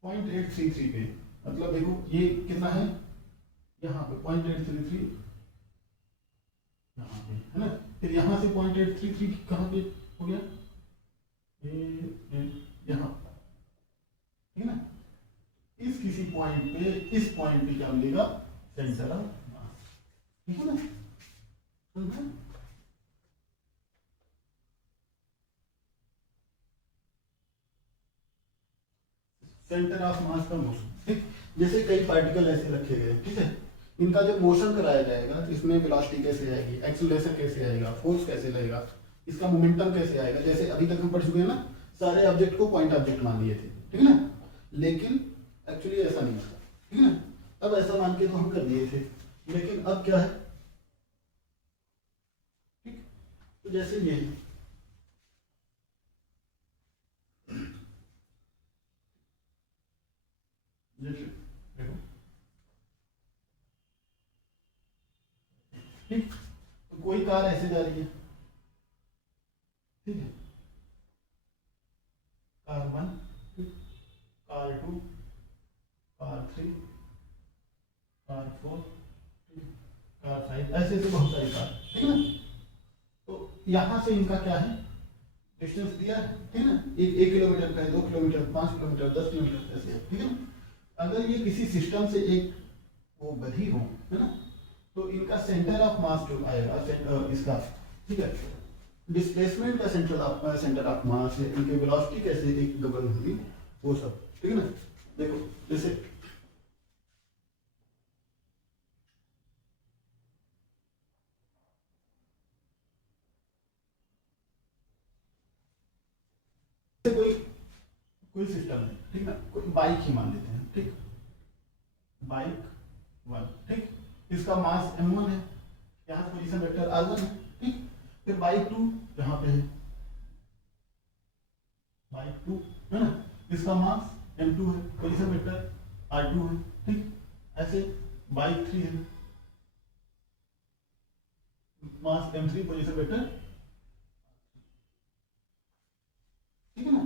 8.833 पे, मतलब देखो ये कितना है, यहाँ पे 0.833 यहाँ पे, है ना, फिर यहाँ से 0.833 कहाँ पे हो गया, यहाँ, ठीक है ना। इस किसी पॉइंट पे, इस पॉइंट पे क्या मिलेगा, सेंटर ऑफ मास, ठीक है ना, समझे? सेंटर ऑफ मास का मोशन, ठीक। जैसे कई पार्टिकल ऐसे रखे गए, ठीक है, इनका जो मोशन कराया जाएगा, इसमें वेलोसिटी कैसे आएगी, एक्सेलरेशन कैसे आएगा, फोर्स कैसे लगेगा, इसका मोमेंटम कैसे आएगा। जैसे अभी तक हम पढ़ चुके हैं ना, सारे ऑब्जेक्ट को पॉइंट ऑब्जेक्ट मान लिए थे, ठीक है ना, लेकिन एक्चुअली ऐसा नहीं था, ठीक है ना। अब ऐसा मान के तो हम कर दिए थे, लेकिन अब क्या है, ठीक। तो जैसे ये जैसे देखो, ठीक, तो कोई कार ऐसे जा रही है, ठीक है, car 1, car 2, car 3, car 4, car 5, ऐसे ऐसे बहुत सारी कार, ठीक है ना। तो यहाँ से इनका क्या है, डिस्टेंस दिया है, ठीक है ना, 1 किलोमीटर का है, 2 किलोमीटर, 5 किलोमीटर, 10 किलोमीटर, ऐसे है, ठीक है ना। अगर ये किसी सिस्टम से एक वो बधी हो, है ना, तो इनका सेंटर ऑफ मास जो आएगा इसका, ठीक है, डिस्प्लेसमेंट का सेंटर ऑफ मास है, इनके वेलोसिटी कैसे एक गवर्न होगी, वो सब, ठीक है ना। देखो जैसे कोई कोई सिस्टम है, ठीक ना, कोई बाइक ही मान लेते हैं, ठीक, बाइक 1, ठीक, इसका मास m1 है, यहाँ पोजीशन वेक्टर r1 है, ठीक। फिर बाइक 2 यहाँ पे है, बाइक 2, है ना, इसका मास m2 है, पोजीशन वेक्टर r2 है, ठीक। ऐसे बाइक 3 है, मास m3, पोजीशन वेक्टर, ठीक है ना।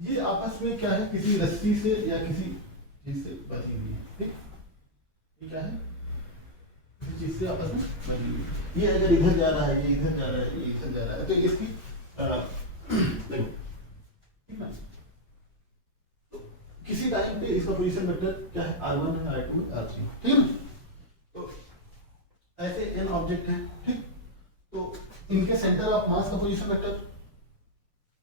ये आपस में क्या है, किसी रस्सी से या किसी चीज से बनी हुई है, ठीक। ये क्या है, किसी चीज से आपस में बनी हुई है। ये अगर इधर जा रहा है, ये इधर जा रहा है, ये इधर जा रहा है, तो इसकी देखो, ठीक है। तो किसी टाइम पे इसका पोजीशन वेक्टर क्या है, r1 है, r2 है, r3, ठीक है ना। तो ऐसे n ऑब्जेक्ट हैं, ठीक। तो इनके सेंटर ऑफ मास का पोजीशन वेक्टर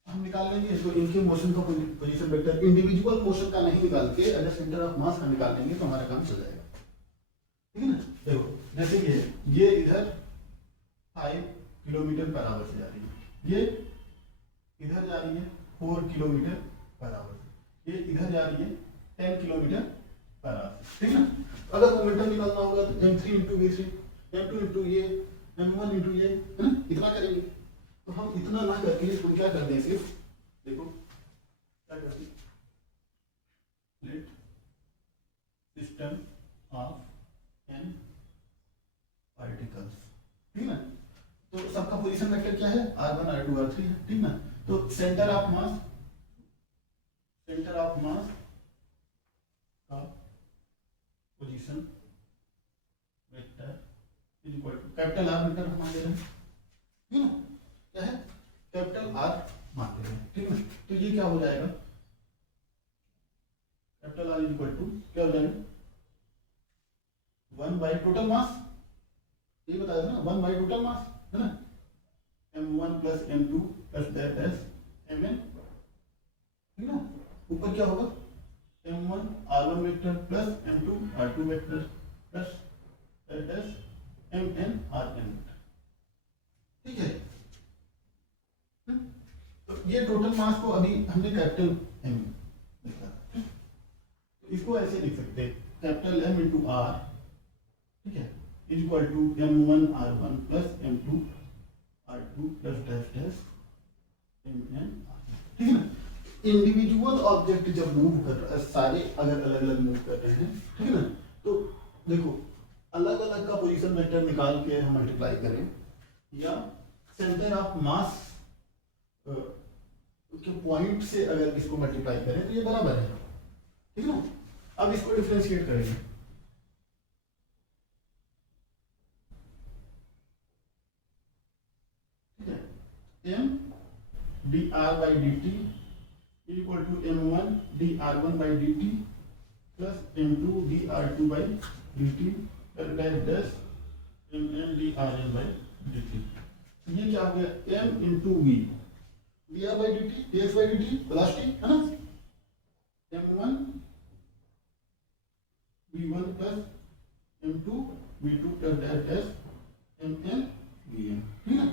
हम निकाल लेंगे, तो इनके मोशन का पोजीशन वेक्टर इंडिविजुअल मोशन का नहीं निकाल के अगर सेंटर ऑफ मास का निकाल लेंगे तो हमारा काम चल जाएगा, ठीक है ना। देखो जैसे ये इधर 5 किलोमीटर पर आवर से जा रही है, ये इधर जा रही है 4 किलोमीटर पर आवर, ये इधर जा रही है 10 किलोमीटर पर आवर, ठीक है ना। अगर मोमेंटम निकालना होगा तो m3 × v3, m2 × ये, m1 × ये, है ना, इतना करेंगे। तो हम इतना ना करके हम क्या करते हैं, सिर्फ देखो क्या करते हैं, आपका पोजीशन वेक्टर क्या है, r1 r2 r3 है, ठीक ना। तो सेंटर ऑफ मास का position vector is equal to capital R vector मान ले रहे हैं, ठीक ना, क्या है कैपिटल आर मान ले रहे हैं, ठीक ना। तो ये क्या हो जाएगा, capital R is equal to क्या हो जाएगा 1 बाई टोटल मास, ये बताया था ना 1 बाई टोटल मास है ना, m1 plus m2 plus that S mn, ठीक ना। ऊपर क्या होगा m1 r1 vector plus m2 r2 vector plus that S mn rn, ठीक है। तो ये टोटल मास को अभी हमने कैपिटल M लिखा, तो इसको ऐसे लिख सकते हैं कैपिटल M इंटू R, ठीक है, is equal to m1 r1 plus m2 r2 plus dash dash mn, ठीक है ना। इंडिविजुअल ऑब्जेक्ट जब मूव कर रहा है, सारे अगर अलग अलग मूव कर रहे हैं, ठीक है ना, तो देखो अलग अलग का पोजीशन वेक्टर निकाल के हम मल्टीप्लाई करें या सेंटर ऑफ मास के पॉइंट से अगर इसको मल्टीप्लाई करें तो ये बराबर है, ठीक है ना। अब इसको डिफरेंशिएट करेंगे, ठीक है, m dr by dt equal to m1 dr1 by dt plus m2 dr2 by dt plus dash mn drn by dt। ये क्या हो गया m into V dr by dt dx by dt plus t है ना, m1 v1 plus m2 v2 plus dash mn vn, ठीक है।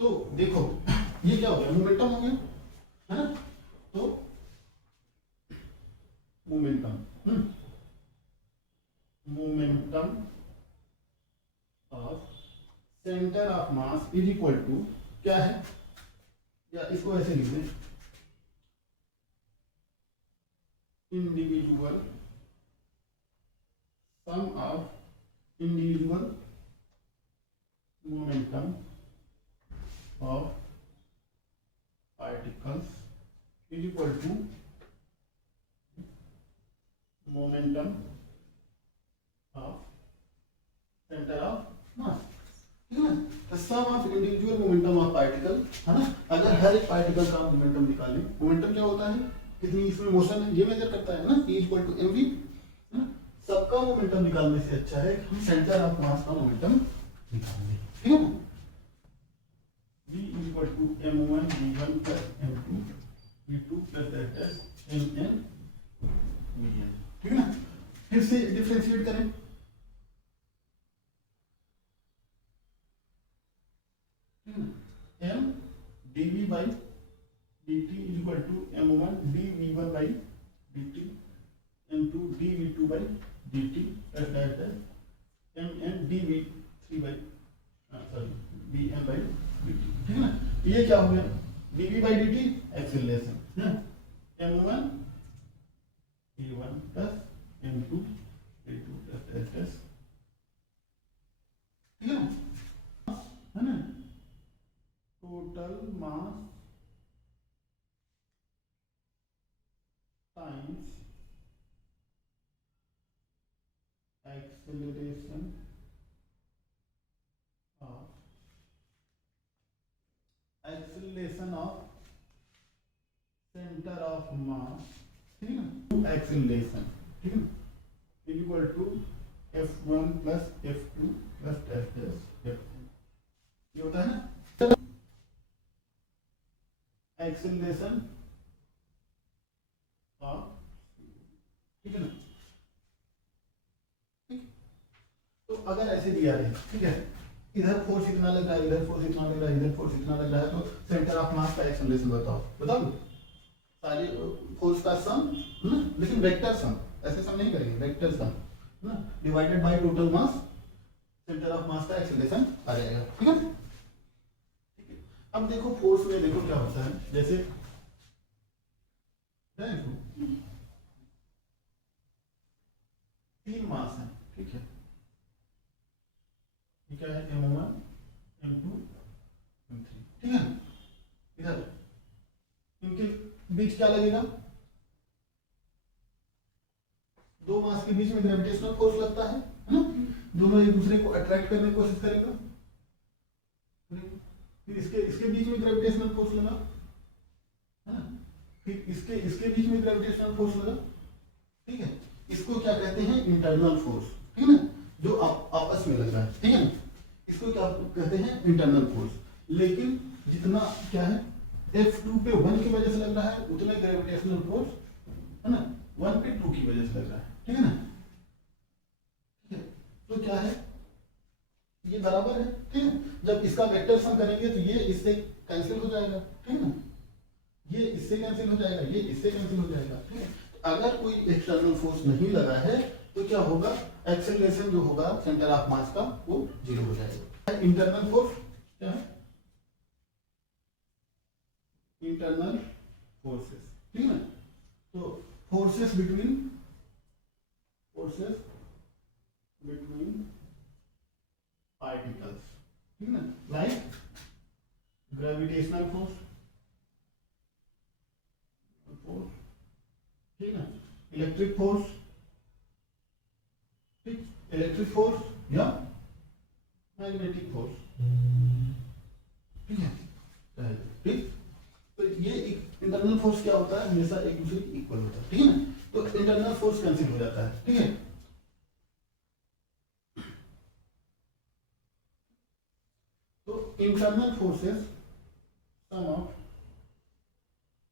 तो देखो ये क्या हो गया मोमेंटम हो गया है ना, तो momentum of centre of mass is equal to क्या है, या इसको ऐसे लिख दें individual sum of individual momentum of particles is equal to momentum of center of mass, ठीक है ना। the sum of individual momentum of particle है ना, अगर हर एक पार्टिकल का मोमेंटम निकालें, मोमेंटम क्या होता है, कितनी इसमें मोशन है ये मेजर करता है ना, E इक्वल टू mv है ना। सबका मोमेंटम निकालने से अच्छा है कि हम सेंटर ऑफ मास का मोमेंटम निकाल लें, ठीक है ना। V is equal to m1 v1 plus m2 v2 plus that is mn vn, ठीक है ना। फिर से डिफरेंशिएट करें, m dv by dt is equal to m1 dv1 by dt m2 dv2 by dt plus that is mn dv3 by vn by dt, ठीक है ना। ये क्या हो गया dv by dt एक्सीलरेशन है m1 a1 plus m2 a2 plus s, ठीक है ना, total mass times acceleration of centre of mass, ठीक है ना, एक्सीलरेशन, ठीक है, is equal to f1 plus f2 plus f, ये होता है ना एक्सीलरेशन ऑफ, ठीक है ना। ठीक, तो अगर ऐसे दिया है, ठीक है, इधर फोर्स इतना लग रहा है, इधर फोर्स इतना लग रहा है, इधर फोर्स इतना लग रहा है, तो सेंटर ऑफ मास का एक्सीलरेशन बताओ सारी फोर्स का सम ना, लेकिन वेक्टर सम, ऐसे सम नहीं करेंगे, वेक्टर सम ना divided by total mass, centre of mass का एक्सीलरेशन आ जाएगा, ठीक है। ठीक है, अब देखो फोर्स में देखो क्या होता है, जैसे तीन मास है, ठीक है, क्या है m1 m2 बीच क्या लगेगा, दो मास के बीच में ग्रेविटेशनल फोर्स लगता है ना, दोनों एक दूसरे को अट्रैक्ट करने की कोशिश करेगा, फिर इसके इसके बीच में ग्रेविटेशनल फोर्स लगा है ना, फिर इसके इसके बीच में ग्रेविटेशनल फोर्स लगा, ठीक है, इसको क्या कहते हैं, इंटरनल फोर्स, ठीक है ना, जो आपस में लग रहा है, ठीक है ना, इसको क्या कहते हैं, इंटरनल फोर्स। लेकिन जितना क्या है, F2 पे 1 की वजह से लग रहा है, उतना ग्रेविटेशनल फोर्स है ना 1 पे 2 की वजह से लग रहा है, ठीक है ना, ठीक है, तो क्या है, ये बराबर है, ठीक है, जब इसका वेक्टर सम करेंगे तो ये इससे कैंसिल हो जाएगा, ठीक है ना, ये इससे कैंसिल हो जाएगा, ये इससे कैंसिल हो जाएगा, ठीक है। अगर कोई एक्सटर्नल फोर्स नहीं लगा है तो क्या होगा, एक्सेलरेशन जो होगा सेंटर ऑफ मास का वो 0 हो जाएगा। इंटरनल फोर्स क्या है, इंटरनल फोर्सेस, ठीक है ना, तो फोर्सेस बिटवीन पार्टिकल्स, ठीक है ना, लाइक ग्रेविटेशनल फोर्स, ठीक है ना, इलेक्ट्रिक फोर्स, ठीक, इलेक्ट्रिक फोर्स या मैग्नेटिक फोर्स, ठीक है, ठीक, तो ये इंटरनल फोर्स क्या होता है, हमेशा एक दूसरे के इक्वल होता है, ठीक है ना, तो इंटरनल फोर्स कैंसिल हो जाता है, ठीक है। तो internal forces sum of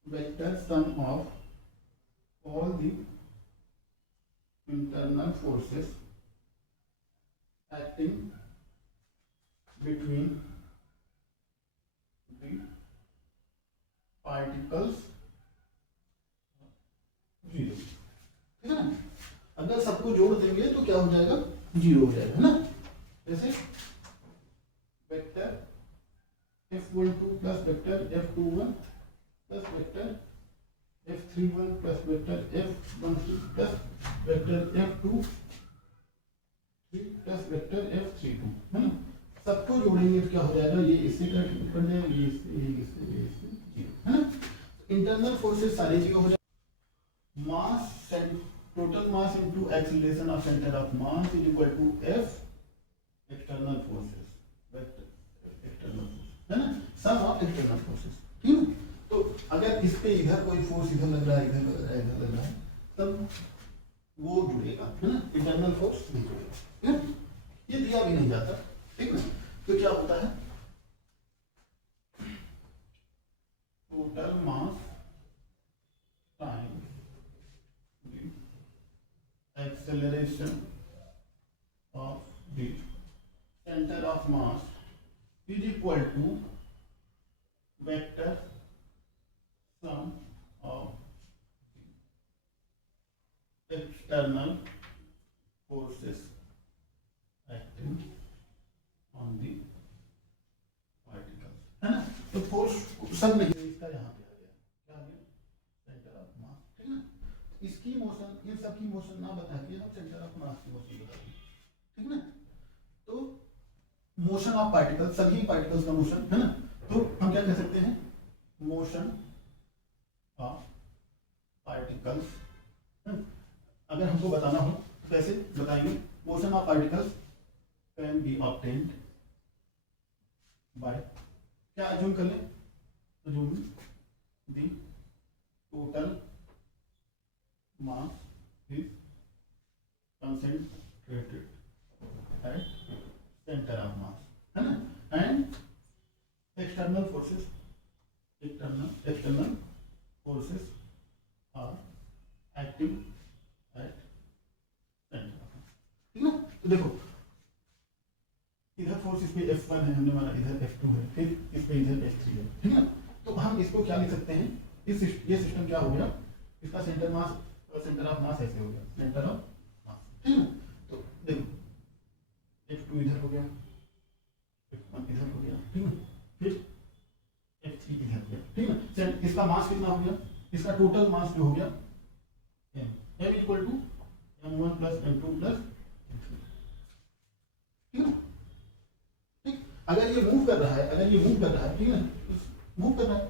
vector sum of all the internal forces acting between the particles 0, ठीक है ना, अगर सबको जोड़ देंगे तो क्या हो जाएगा, 0 हो जाएगा, है ना, जैसे vector F12 plus vector F21 plus vector F31 plus vector F12 plus vector F23 plus vector F32, है ना, सबको जोड़ेंगे तो क्या हो जाएगा, ये इससे कट जाएगा, ये इससे, है ना, इंटरनल फोर्सेस सारी जगह हो जाएगा, mass total mass into acceleration of centre of mass is equal to F external forces, vector external force, है ना, सम ऑफ एक्सटर्नल फोर्सेस, ठीक है। तो अगर इस पे इधर कोई फोर्स इधर लग रहा है, इधर लग रहा है, इधर लग रहा है, तब वो जुड़ेगा, है ना, इंटरनल फोर्स नहीं जुड़ेगा, है ना? ये दिया भी नहीं जाता, ठीक है, तो क्या होता है, total mass time acceleration of the centre of mass is equal to vector sum of external forces acting on the particles, है ना, तो फोर्स सब नहीं, इसका यहाँ पे आ गया, क्या आ गया, सेंटर ऑफ मास, ठीक है ना, इसकी मोशन, इन सब की मोशन ना बता के हम सेंटर ऑफ मास की मोशन बता देंगे, ठीक है ना, तो मोशन ऑफ पार्टिकल्स, सभी पार्टिकल्स का मोशन, है ना, तो हम क्या कह सकते हैं, मोशन ऑफ पार्टिकल्स, अगर हमको बताना हो तो कैसे बताएंगे, motion of particles can be obtained by, क्या अज्यूम कर लें, assume the total mass is concentrated at centre of मास, है ना, and external forces, external forces are acting at center, ठीक है, तो देखो इधर फोर्स इस पे F1 है, हमने माना इधर F2 है, फिर इस पे इधर F3 है, ठीक है, तो हम इसको क्या लिख सकते हैं, ये सिस्टम क्या हो गया, इसका सेंटर मास, सेंटर ऑफ मास ऐसे हो गया, सेंटर ऑफ मास, ठीक है, तो देखो F2 इधर हो गया, F1 इधर हो गया, ठीक है, फिर F3 इधर हो गया, ठीक है, इसका मास कितना हो गया, इसका टोटल मास जो हो गया m equal to m1 plus m2 plus, ठीक है, ठीक, अगर ये मूव कर रहा है, ठीक है, मूव कर रहा है,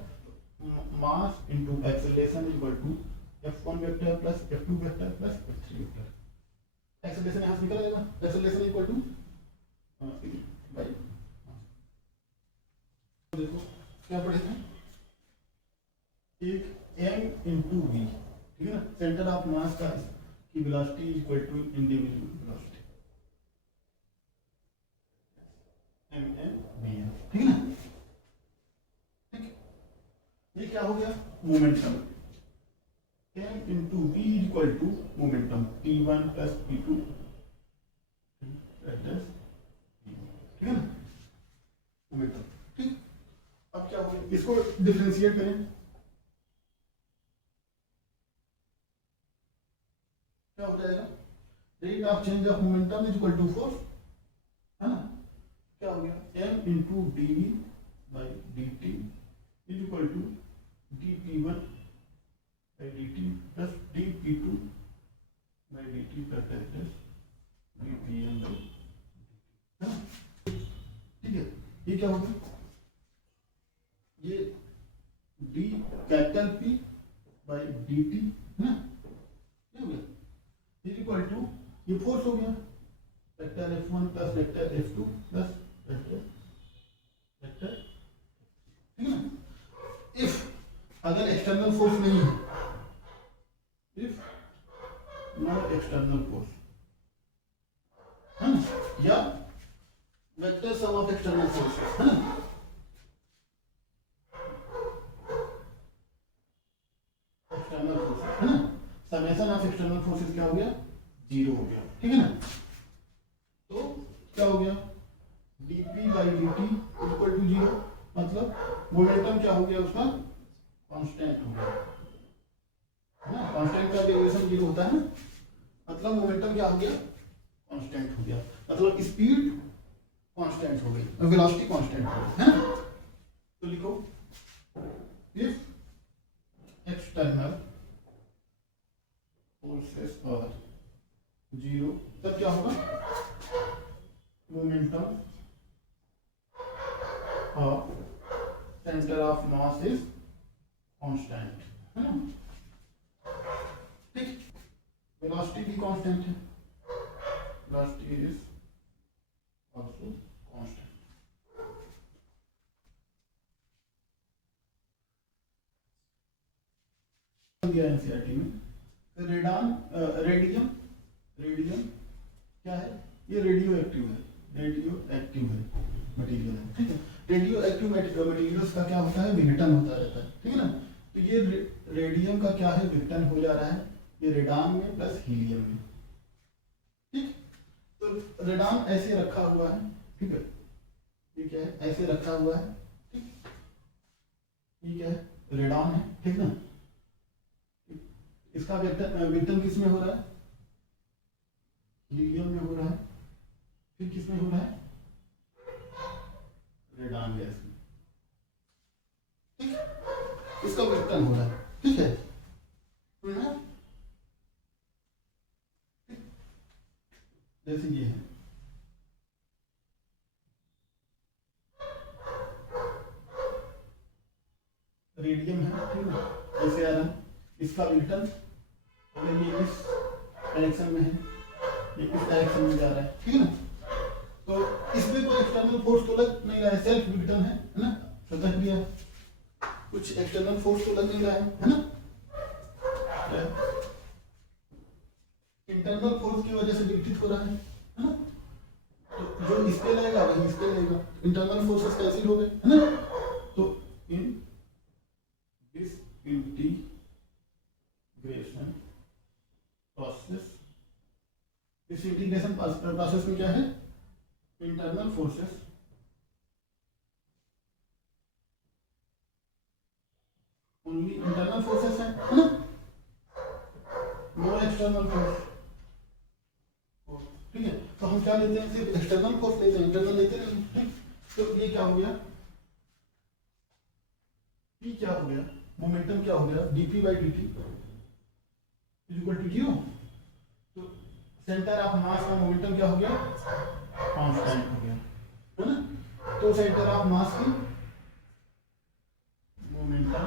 mass into acceleration equal to f1 vector plus f2 vector plus f3 vector. Acceleration यहां से निकल आएगा, एक्सेलरेशन इक्वल टू भाई देखो क्या पढ़े थे, एक m इंटू v, ठीक है ना, सेंटर ऑफ मास का की velocity equal to individual velocity m, ठीक है ना। ठीक, ये क्या हो गया, momentum, m into v equal to momentum p1 plus p2, ठीक है ना, मोमेंटम। ठीक, अब क्या होगा, इसको डिफरेंशिएट करें, क्या हो जाएगा, rate of change of momentum is equal to force, है ना, क्या हो गया, m into D V by D T is equal to D P one by D T plus D P two by D T plus D P N by, है ना। ठीक है, ये क्या होगा, ये D capital P by D T, है ना, ये हो गया इज इक्वल टू, ये फोर्स हो गया, vector F1 plus vector F2 plus vector, ठीक है ना। इफ अगर एक्सटर्नल फोर्स नहीं है, इफ नो एक्सटर्नल फोर्स, है ना, या vector sum of external force, है ना, एक्सटर्नल फोर्स, है ना, समेशन ऑफ एक्सटर्नल फोर्सेस क्या हो गया, 0 हो गया, ठीक है ना। तो क्या हो गया, dp by dt equal to 0, मतलब मोमेंटम क्या हो गया, उसका कांस्टेंट हो गया, है ना, कांस्टेंट का डेरिवेशन 0 होता है ना, मतलब मोमेंटम क्या हो गया, कांस्टेंट हो गया, मतलब स्पीड कांस्टेंट हो गई, वेलोसिटी कांस्टेंट हो गई, है ना। तो लिखो, इफ एक्सटर्नल फोर्सेस आर 0, तब क्या होगा, momentum of centre of mass is constant, है ना। ठीक, वेलोसिटी भी कांस्टेंट है, वेलोसिटी इज आल्सो कांस्टेंट। दिया एनसीईआरटी में रेडियम, रेडियम क्या है, ये रेडियो एक्टिव है, रेडियो एक्टिव है मटेरियल है, ठीक है। रेडियो एक्टिव मटेरियल्स का क्या होता है, विघटन होता रहता है, ठीक है ना। तो ये रेडियम का क्या है, विघटन हो जा रहा है, ये रेडान में प्लस हीलियम में, ठीक। तो रेडान ऐसे रखा हुआ है, ठीक है, ये क्या है, ऐसे रखा हुआ है, ठीक, ये क्या है, रेडान है, ठीक ना। इसका विघटन किस में हो रहा है, हीलियम में हो रहा है, फिर किस में हो रहा है, रेडान गैस में, ठीक, इसका विघटन हो रहा है, ठीक है, जैसे ये है, रेडियम है, ठीक है, ऐसे आ रहा है, इसका विघटन अगर ये इस डायरेक्शन में है, ये इस डायरेक्शन में जा रहा है, ठीक है ना। तो इसमें कोई एक्सटर्नल फोर्स तो लग नहीं रहा है, सेल्फ विघटन है ना, स्वतः क्रिया है, कुछ एक्सटर्नल फोर्स तो लग नहीं रहा है ना, इंटरनल फोर्स की वजह से विघटित हो रहा है ना। तो जो इस पे लगेगा वही इस पे लगेगा, इंटरनल फोर्सेस कैंसिल हो गए, है ना। तो इन दिस इंटीग्रेशन प्रोसेस, इस इंटीग्रेशन प्रोसेस में क्या है, internal forces only internal forces है ना, नो एक्सटर्नल फोर्स, ठीक है। तो हम क्या लेते हैं, सिर्फ एक्सटर्नल फोर्स लेते हैं, इंटरनल लेते नहीं, ठीक। तो ये क्या हो गया, P क्या हो गया, मोमेंटम क्या हो गया, dp by dt is equal to 0। तो सेंटर ऑफ मास का मोमेंटम क्या हो गया, कांस्टेंट हो गया, है ना। तो सेंटर ऑफ मास की मोमेंटम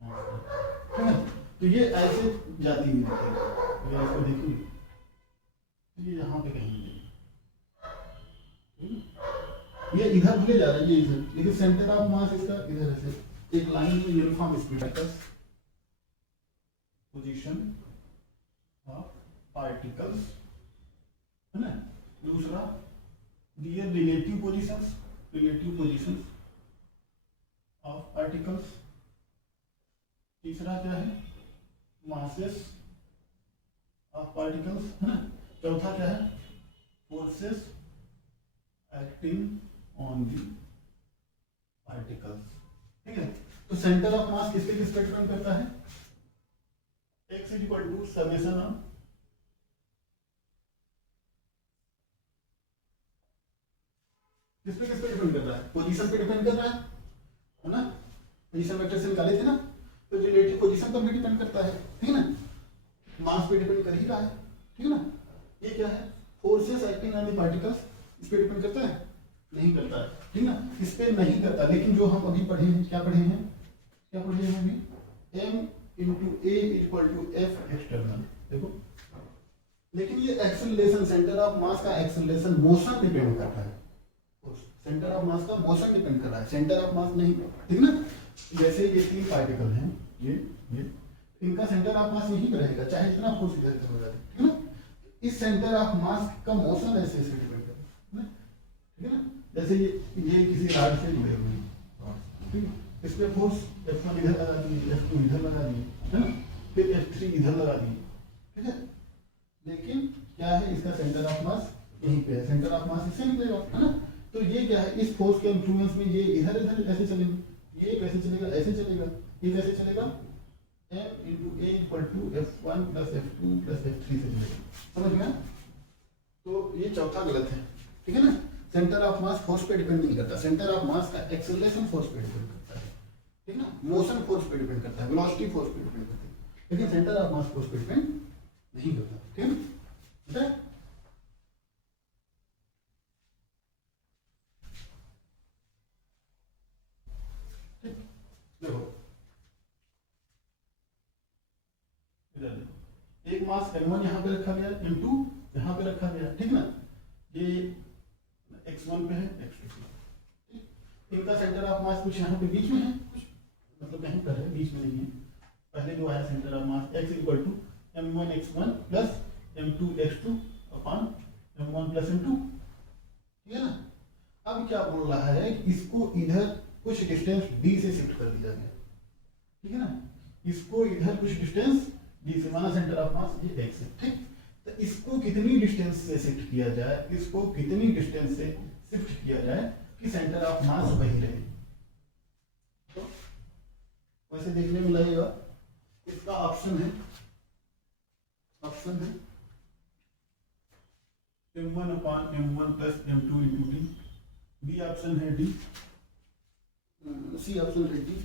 ठीक है, तो ये ऐसे जाती हुई दिखेगी, ये इसको देखिए, ये यहाँ पे कहीं नहीं, ये इधर भले जा रहा है, ये इधर, लेकिन सेंटर ऑफ मास इसका इधर है, एक लाइन में uniform speed position of particles, है ना। दूसरा दिए रिलेटिव पोजीशंस ऑफ पार्टिकल्स। तीसरा क्या है, मासेस ऑफ पार्टिकल्स, है ना। चौथा क्या है, forces acting on the particles. ठीक है, तो सेंटर ऑफ मास किस पे डिपेंड करता है, x equal to summation of किस पे डिपेंड कर रहा है, पोजीशन पे डिपेंड कर रहा है ना। पोजीशन वेक्टर से निकाले थे ना, तो रिलेटिव पोजीशन पर भी डिपेंड करता है, ठीक है ना। मास पे डिपेंड कर ही रहा है, ठीक है ना। ये क्या है, forces acting on the particles, इस पे डिपेंड करता है, नहीं करता है, ठीक है ना, इस पे नहीं करता। लेकिन जो हम अभी पढ़े हैं, क्या पढ़े हैं अभी, m into a equal to f external, देखो। लेकिन ये एक्सेलरेशन, सेंटर ऑफ मास का एक्सेलरेशन मोशन डिपेंड करता है, सेंटर ऑफ मास का मोशन डिपेंड कर रहा है, सेंटर ऑफ मास नहीं, ठीक ना। जैसे ये 3 पार्टिकल हैं, ये इनका सेंटर ऑफ मास यहीं पे रहेगा, चाहे इतना फोर्स इधर हो जाए, ठीक है ना। इस सेंटर ऑफ मास का मोशन ऐसे डिपेंड करता है, ठीक है ना। जैसे ये किसी रॉड से जुड़े हुए हैं, ठीक है, इसमें फोर्स F1 इधर लगा दिए, F2 इधर लगा दिए, है ना, फिर F3 इधर लगा दिए, ठीक है। लेकिन क्या है, इसका सेंटर ऑफ मास यहीं पे है, सेंटर ऑफ मास इससे निकलेगा, है ना। तो ये क्या है, इस फोर्स के इन्फ्लुएंस में ये इधर ऐसे चलेगा, ये कैसे चलेगा, ऐसे चलेगा, ये कैसे चलेगा, m into a equal to F1 plus F2 plus F3 से चलेगा, समझ गया। तो ये चौथा गलत है, ठीक है ना। सेंटर ऑफ मास फोर्स पे डिपेंड नहीं करता, सेंटर ऑफ मास का एक्सेलरेशन फोर्स पे डिपेंड करता है, ठीक है ना। मोशन फोर्स पे डिपेंड करता है, वेलोसिटी फोर्स पे डिपेंड करता है, लेकिन सेंटर ऑफ मास फोर्स पे डिपेंड नहीं करता, ठीक है ना। देखो इधर देखो, एक मास m1 यहाँ पे रखा गया, m2 यहाँ पे रखा गया, ठीक ना। ये x1 पे है, x2 पे, इनका सेंटर ऑफ मास कुछ यहाँ पे बीच में है, कुछ मतलब कहीं पर है, बीच में नहीं है। पहले जो आया centre of mass x equal to m1 x1 plus m2 x2 upon m1 plus m2, ठीक है ना। अब क्या बोल रहा है, इसको इधर कुछ डिस्टेंस d से शिफ्ट कर दिया गया, ठीक है ना। इसको इधर कुछ डिस्टेंस d से, माना सेंटर ऑफ मास ये x है, ठीक। तो इसको कितनी डिस्टेंस से शिफ्ट किया जाए, इसको कितनी डिस्टेंस से शिफ्ट किया जाए कि सेंटर ऑफ मास वही रहे। तो वैसे देखने में लगेगा, इसका ऑप्शन है m1 upon m1 plus m2 into D, B option है d, सी ऑप्शन है d,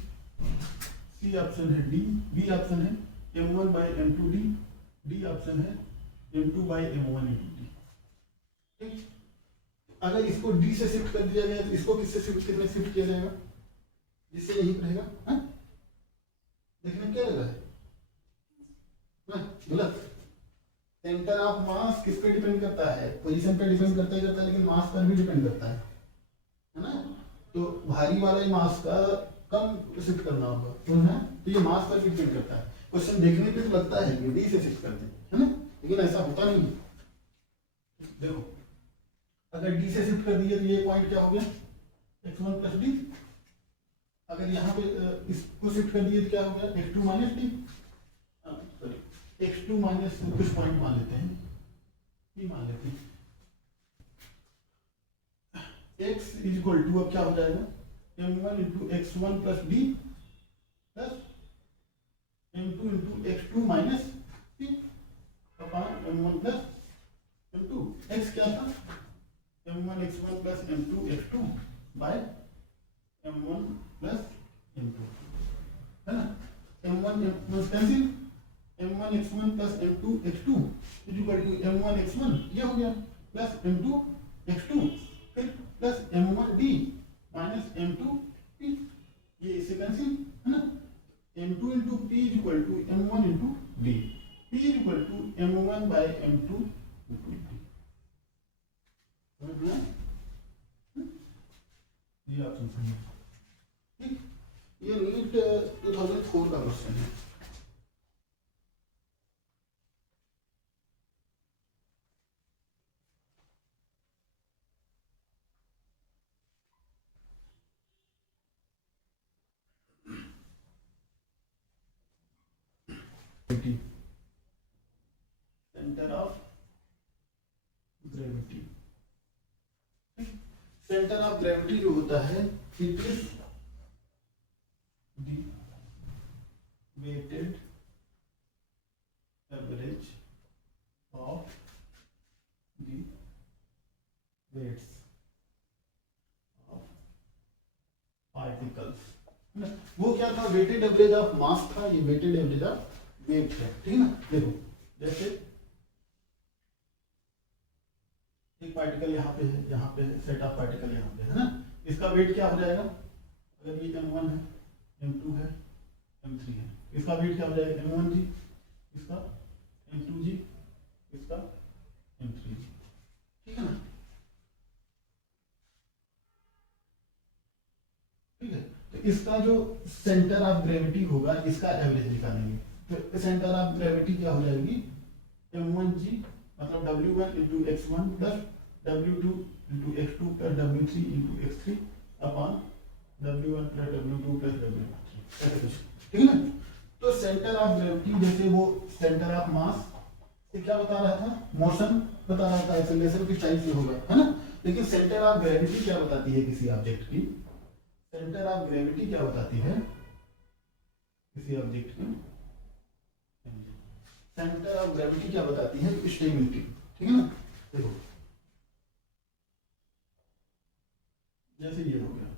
सी ऑप्शन है d, बी ऑप्शन है m1 by m2 d, D option है m2 by m1 into D, ठीक। अगर इसको d से शिफ्ट कर दिया गया तो इसको किससे कितने शिफ्ट किया जाएगा, जिससे यही रहेगा, हाँ? देखने क्या लगा है, गलत। सेंटर ऑफ मास किस पे डिपेंड करता है, पोजीशन पे डिपेंड करता है, लेकिन मास पर भी डिपेंड करता है ना। तो भारी वाले मास का कम शिफ्ट करना होगा, तो ये मास पर भी डिपेंड करता है। क्वेश्चन देखने पे तो लगता है कि डी से शिफ्ट करते हैं, है ना, लेकिन ऐसा होता नहीं। देखो अगर डी से शिफ्ट कर दिए तो ये पॉइंट क्या हो गया, x1 प्लस डी। अगर यहाँ पे इसको शिफ्ट कर दिए तो क्या हो गया, x2 minus D, sorry x2 minus कुछ पॉइंट मान लेते हैं, ये मान लेते हैं। x इज इक्वल टू, अब क्या हो जाएगा, m1 into x1 plus D plus m2 into x2 minus D upon m1 plus m2। x क्या था, m1 x1 plus m2 x2 bye m1 plus m2, है ना। m1 cancel, m1 x1 plus m2 x2 is equal to m1 x1, ये हो गया, plus m2 x2, फिर plus m1 d minus m2 d, ये इससे कैंसिल, है ना। m2 4 का क्वेश्चन है। Centre of gravity, centre of gravity जो होता है it is the weighted average of the weights of particles. वो क्या था, वेटेड एवरेज ऑफ मास था, ये वेटेड एवरेज ऑफ वेट है, ठीक है ना। देखो जैसे एक पार्टिकल यहाँ पे है, यहाँ पे सेट ऑफ पार्टिकल यहाँ पे है ना, इसका वेट क्या हो जाएगा, अगर ये m1 है, m2 है, m3 है, इसका वेट क्या हो जाएगा, m1 जी, इसका m2 जी, इसका m3 जी, ठीक है ना। ठीक है, तो इसका जो सेंटर ऑफ ग्रेविटी होगा इसका एवरेज निकालेंगे, तो सेंटर ऑफ ग्रेविटी क्या हो जाएगी, m1 जी मतलब w1 into x1 plus w2 into x2 plus w3 into x3 upon w1 plus w2 plus w3, ऐसे कुछ, ठीक है ना। तो सेंटर ऑफ ग्रेविटी जैसे वो सेंटर ऑफ मास से क्या बता रहा था, मोशन बता रहा था, एक्सेलरेशन की टाइप से होगा, है ना। लेकिन सेंटर ऑफ ग्रेविटी क्या बताती है किसी ऑब्जेक्ट की, सेंटर ऑफ ग्रेविटी क्या बताती है किसी ऑब्जेक्ट की, सेंटर ऑफ ग्रेविटी क्या बताती है, स्टेबिलिटी, ठीक है ना। देखो जैसे ये हो गया,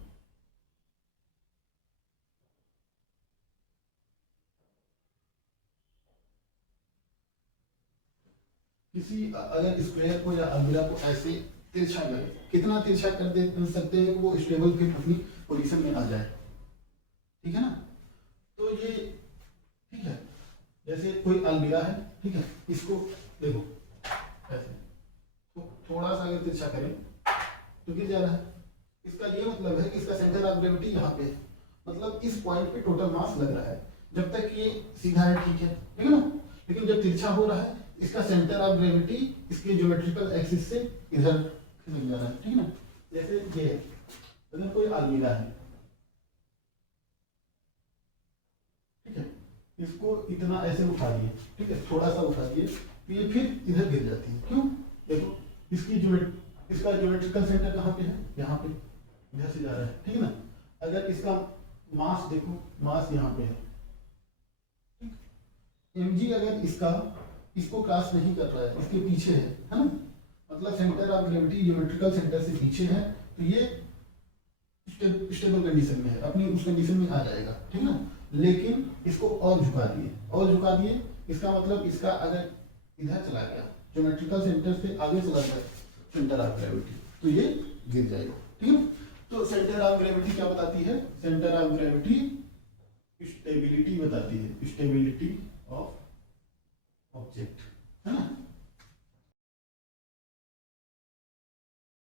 किसी अगर स्क्वायर को या अलमीरा को ऐसे तिरछा करें, कितना तिरछा कर दे सकते हैं वो स्टेबल फिर अपनी पोजीशन में आ जाए, ठीक है ना। तो ये ठीक है, जैसे कोई अलमीरा है, ठीक है, इसको देखो ऐसे तो थोड़ा सा अगर तिरछा करें तो गिर जा रहा है, इसका ये मतलब है कि इसका सेंटर ऑफ ग्रेविटी यहाँ पे है, मतलब इस पॉइंट पे टोटल मास लग रहा है, जब तक ये सीधा है ठीक है, ठीक है ना। लेकिन जब तिरछा हो रहा है इसका सेंटर ऑफ ग्रेविटी इसके ज्योमेट्रिकल एक्सिस से इधर खिसक जा रहा है, ठीक है ना। जैसे ये अगर कोई अलमीरा है, ठीक है, इसको इतना ऐसे उठा दिए, ठीक है, थोड़ा सा उठा दिए, ये फिर इधर गिर जाती है, क्यों, देखो इसका ज्योमेट्रिकल सेंटर कहाँ पे है, यहाँ पे, इधर से जा रहा है, ठीक है ना। अगर इसका मास देखो, मास यहाँ पे है, mg अगर इसको क्रॉस नहीं कर रहा है, इसके पीछे है ना, मतलब centre of gravity geometrical centre से पीछे है, तो ये स्टेबल कंडीशन में है, अपनी उस कंडीशन में आ जाएगा, ठीक है ना। लेकिन इसको और झुका दिए, इसका मतलब इसका अगर इधर चला गया ज्योमेट्रिकल सेंटर से आगे चला गया सेंटर ऑफ ग्रेविटी, तो ये गिर जाएगा, ठीक है। तो सेंटर ऑफ ग्रेविटी क्या बताती है, सेंटर ऑफ ग्रेविटी स्टेबिलिटी बताती है, स्टेबिलिटी ऑफ ऑब्जेक्ट, है ना।